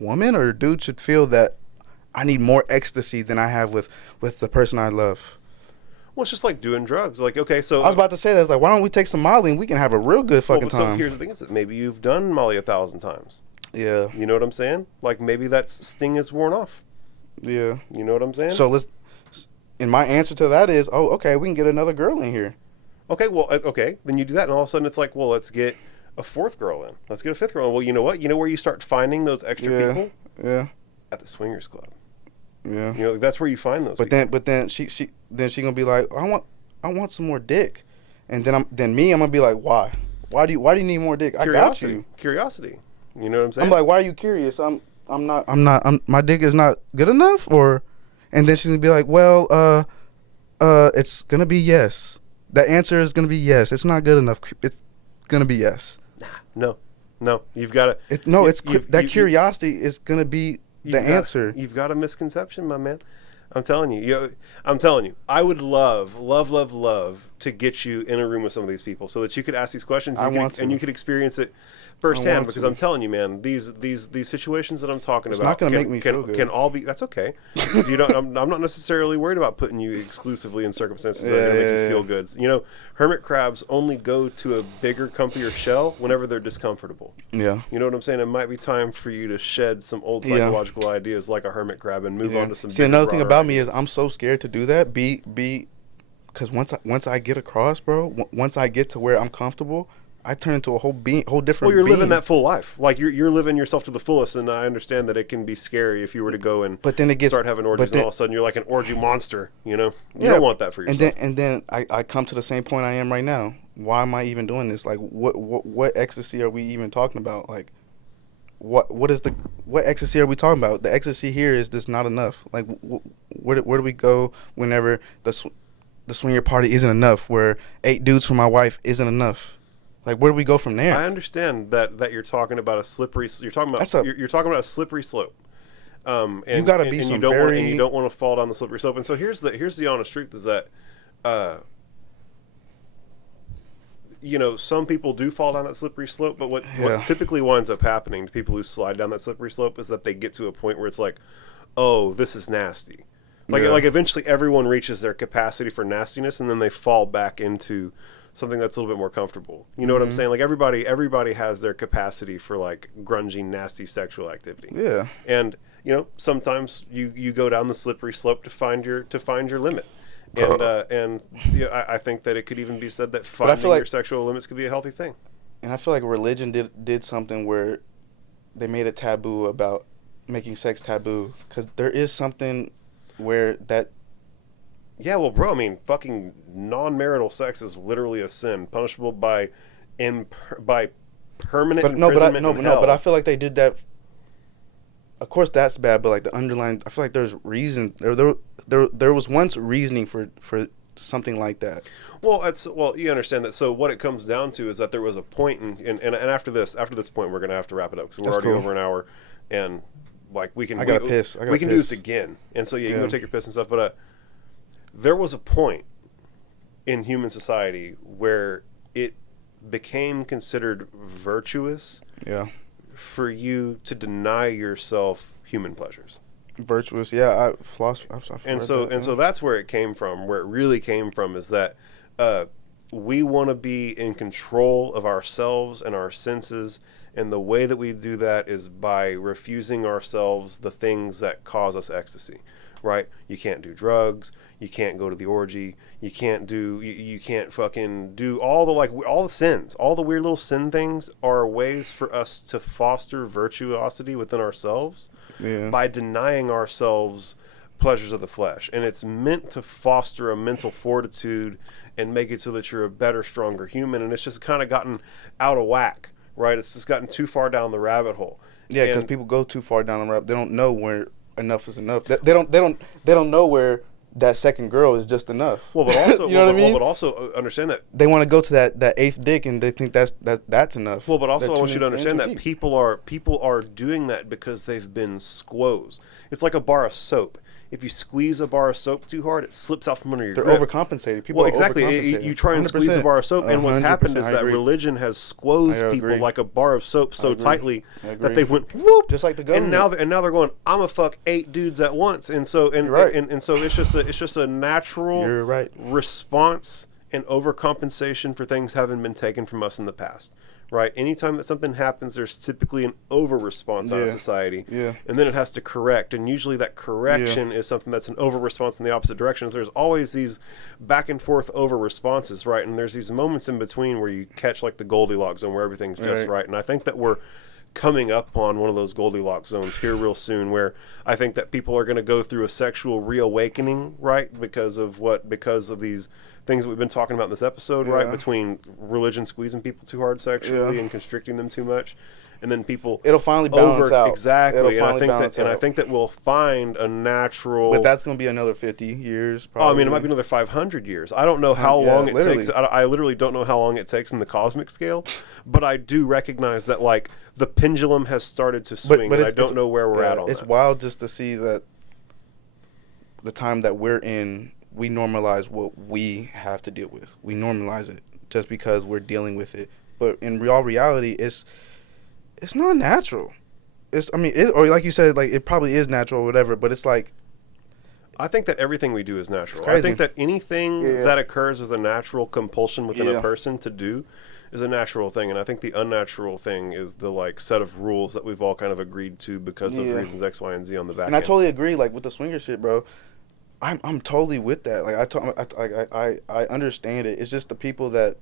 woman or a dude should feel that I need more ecstasy than I have with the person I love? Well, it's just like doing drugs. Like, okay, so I was about to say that. Like, why don't we take some Molly and we can have a real good fucking time? So here's the thing: is that maybe you've done Molly 1,000 times. Yeah. You know what I'm saying? Like maybe that sting is worn off. Yeah. You know what I'm saying? So and my answer to that is, okay, we can get another girl in here. Okay, well, then you do that, and all of a sudden it's like, well, let's get a fourth girl in. Let's get a fifth girl in. Well, you know what? You know where you start finding those extra people? Yeah. At the swingers club. Yeah. You know, that's where you find those. But then she gonna be like, I want some more dick, and then I'm gonna be like, why? Why do you need more dick? I got you. Curiosity. You know what I'm saying? I'm like, why are you curious? My dick is not good enough, and then she's gonna be like, well, It's gonna be yes. The answer is gonna be yes. It's not good enough. It's gonna be yes. No. You've got to. That curiosity is gonna be the answer. You've got a misconception, my man. I'm telling you. I would love to get you in a room with some of these people so that you could ask these questions and you could experience it firsthand. Because I'm telling you, man, these situations that I'm talking about not going to make me feel good. Can all be. That's okay. You don't. I'm not necessarily worried about putting you exclusively in circumstances that are going to make you feel good. You know, hermit crabs only go to a bigger, comfier shell whenever they're discomfortable. Yeah. You know what I'm saying? It might be time for you to shed some old psychological ideas like a hermit crab and move on to some. See, another thing about me is I'm so scared to do that. Because once I get across, bro, once I get to where I'm comfortable, I turn into a whole different. Well, you're being. living that full life, like you're living yourself to the fullest, and I understand that it can be scary if you were to go and start having orgies, and all of a sudden you're like an orgy monster. You know, you don't want that for yourself. And then I come to the same point I am right now. Why am I even doing this? Like, what ecstasy are we even talking about? Like, what ecstasy are we talking about? The ecstasy here is just not enough. Like, where do we go whenever the swinger party isn't enough? Where 8 dudes for my wife isn't enough? Like, where do we go from there? I understand that you're talking about a slippery. You're talking about a slippery slope. And you gotta be you don't want to fall down the slippery slope. And so here's the honest truth is that, you know, some people do fall down that slippery slope, but what typically winds up happening to people who slide down that slippery slope is that they get to a point where it's like, oh, this is nasty. Like eventually everyone reaches their capacity for nastiness, and then they fall back into something that's a little bit more comfortable. You know what I'm saying? Like everybody has their capacity for like grungy, nasty sexual activity. Yeah. And you know, sometimes you go down the slippery slope to find your limit. And you know, I think that it could even be said that finding your sexual limits could be a healthy thing. And I feel like religion did something where they made it taboo about making sex taboo, because there is something where that. Yeah, well, bro, I mean, fucking non-marital sex is literally a sin, punishable by permanent imprisonment in hell. But I feel like they did that. Of course, that's bad, but like the underlying, I feel like there's reason. There was once reasoning for something like that. Well, you understand that. So what it comes down to is that there was a point, and after this point, we're gonna have to wrap it up because we're already over an hour, and like we can. I gotta piss. We can do this again, and so you can go take your piss and stuff, but. There was a point in human society where it became considered virtuous for you to deny yourself human pleasures. Virtuous, yeah. So that's where it came from. Where it really came from is that we want to be in control of ourselves and our senses, and the way that we do that is by refusing ourselves the things that cause us ecstasy. Right? You can't do drugs. You can't go to the orgy. You can't fucking do all the sins. All the weird little sin things are ways for us to foster virtuosity within ourselves by denying ourselves pleasures of the flesh. And it's meant to foster a mental fortitude and make it so that you're a better, stronger human. And it's just kind of gotten out of whack, right? It's just gotten too far down the rabbit hole. Yeah, because people go too far down the rabbit. They don't know where enough is enough. They don't know where that second girl is just enough. Well, but also you know what I mean? But also understand that they want to go to that eighth dick and they think that's enough. Well, but also I want you to understand that people are doing that because they've been squoze. It's like a bar of soap. If you squeeze a bar of soap too hard, it slips out from under your grip. They're overcompensated. People exactly. You try and squeeze a bar of soap, and what's happened is that religion has squoezed people like a bar of soap so tightly that they've went whoop, just like the government. And now they're going, I'm gonna fuck 8 dudes at once, and so and so it's just a natural response and overcompensation for things having been taken from us in the past. Right. Anytime that something happens, there's typically an over response out of society. Yeah. And then it has to correct. And usually that correction is something that's an over response in the opposite direction. There's always these back and forth over responses, right? And there's these moments in between where you catch like the Goldilocks zone where everything's just right. And I think that we're coming up on one of those Goldilocks zones here real soon, where I think that people are going to go through a sexual reawakening, right? Because of these things that we've been talking about in this episode, right? Between religion squeezing people too hard sexually and constricting them too much. and then people it'll finally balance out. Exactly. It'll and finally balance out. I think that we'll find a natural. But that's gonna be another 50 years. Probably. Oh, I mean, it might be another 500 years. I don't know how long it takes. I literally don't know how long it takes in the cosmic scale, but I do recognize that like the pendulum has started to swing, and I don't know where we're at on It's that. wild just to see that the time that we're in, we normalize what we have to deal with. We normalize it just because we're dealing with it. But in reality, it's not natural. Or like you said, like it probably is natural or whatever. But it's like, I think that everything we do is natural. It's crazy. I think that anything that occurs as a natural compulsion within a person to do is a natural thing, and I think the unnatural thing is the like set of rules that we've all kind of agreed to because of reasons X, Y, and Z on the back. And I totally agree. Like with the swinger shit, bro. I'm totally with that. Like I understand it. It's just the people that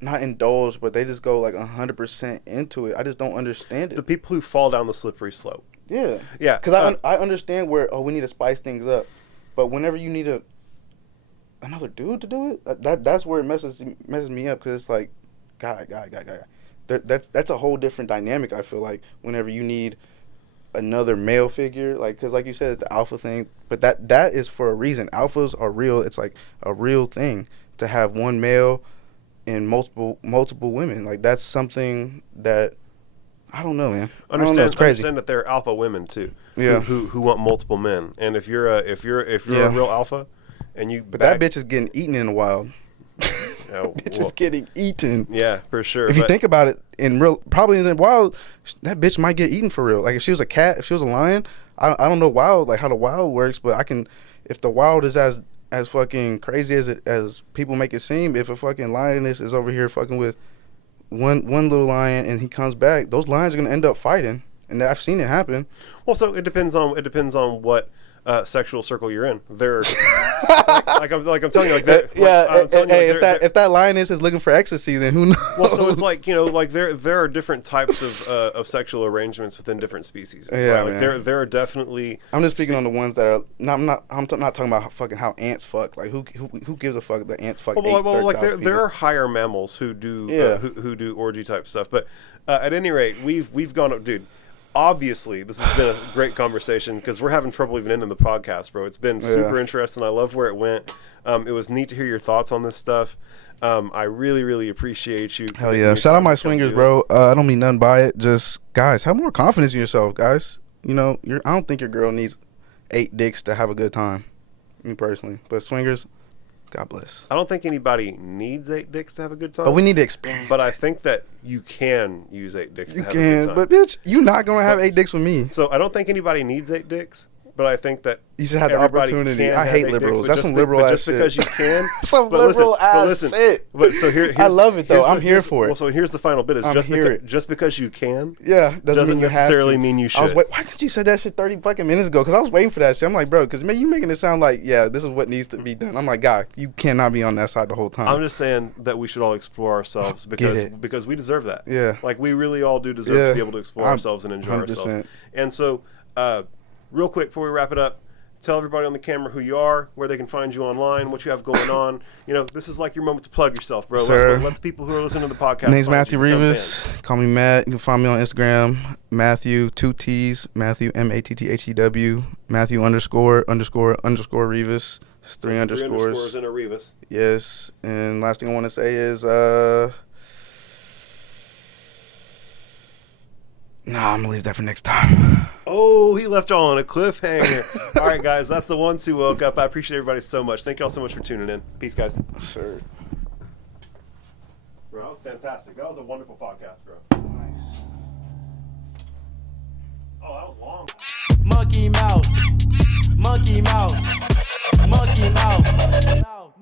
not indulge, but they just go like 100% into it. I just don't understand it. The people who fall down the slippery slope. Yeah. Yeah. Because I understand where we need to spice things up, but whenever you need another dude to do it, that's where it messes me up. Because it's like, guy. That's a whole different dynamic. I feel like whenever you need another male figure, like, because like you said, it's the alpha thing, but that is for a reason. Alphas are real. It's like a real thing to have one male and multiple women. Like that's something that I don't know, man. It's crazy. Understand that there are alpha women too. Yeah. Who want multiple men, and if you're a real alpha, and you that bitch is getting eaten in the wild. Bitch is getting eaten. Yeah, for sure. If you think about it, probably in the wild, that bitch might get eaten for real. Like if she was a cat, if she was a lion, I don't know wild, like how the wild works, but if the wild is as fucking crazy as people make it seem, if a fucking lioness is over here fucking with one little lion and he comes back, those lions are gonna end up fighting, and I've seen it happen. Well, so it depends on what sexual circle you're in. They're like I'm telling you, like that. If that lioness is looking for ecstasy, then who knows? Well, so it's like, like there are different types of sexual arrangements within different species. Yeah, like there are definitely. I'm just speaking on the ones that are. I'm not talking about fucking how ants fuck. Like who gives a fuck that ants fuck? Well, like there are higher mammals who do who do orgy type stuff. But at any rate, we've gone up, dude. Obviously, this has been a great conversation because we're having trouble even ending the podcast, bro. It's been super interesting. I love where it went. It was neat to hear your thoughts on this stuff. I really, really appreciate you. Hell yeah. Shout out my swingers, bro. I don't mean nothing by it. Just, guys, have more confidence in yourself, guys. I don't think your girl needs 8 dicks to have a good time, me personally. But swingers, God bless. I don't think anybody needs 8 dicks to have a good time. But we need to experience. But I think that you can use 8 dicks to have a good time. But bitch, you're not going to have 8 dicks with me. So I don't think anybody needs 8 dicks. But I think that you should have the opportunity. I hate liberals. That's some liberal ass shit. Just because you can. Some liberal ass shit. But so I love it though. I'm here for it. Well, so here's the final bit: is just because you can. Yeah, doesn't mean you necessarily have to. mean you should. Why couldn't you say that shit 30 fucking minutes ago? Because I was waiting for that shit. I'm like, bro, because man, you making it sound like this is what needs to be done. I'm like, God, you cannot be on that side the whole time. I'm just saying that we should all explore ourselves because we deserve that. Yeah, like we really all do deserve to be able to explore ourselves and enjoy 100%. Ourselves. And so, real quick before we wrap it up. Tell everybody on the camera who you are, where they can find you online, what you have going on. This is like your moment to plug yourself, bro. Let the people who are listening to the podcast. My name's Matthew Rivas. Call me Matt. You can find me on Instagram. Matthew, 2 T's. Matthew, MATTHEW. Matthew __ Rivas. It's 3 underscores. 3 underscores and a Rivas. Yes. And last thing I want to say is, nah, I'm going to leave that for next time. Oh, he left y'all on a cliffhanger. All right, guys, that's the ones who woke up. I appreciate everybody so much. Thank y'all so much for tuning in. Peace, guys. Sure. Bro, that was fantastic. That was a wonderful podcast, bro. Nice. Oh, that was long. Monkey mouth. Monkey mouth. Monkey mouth. Monkey mouth.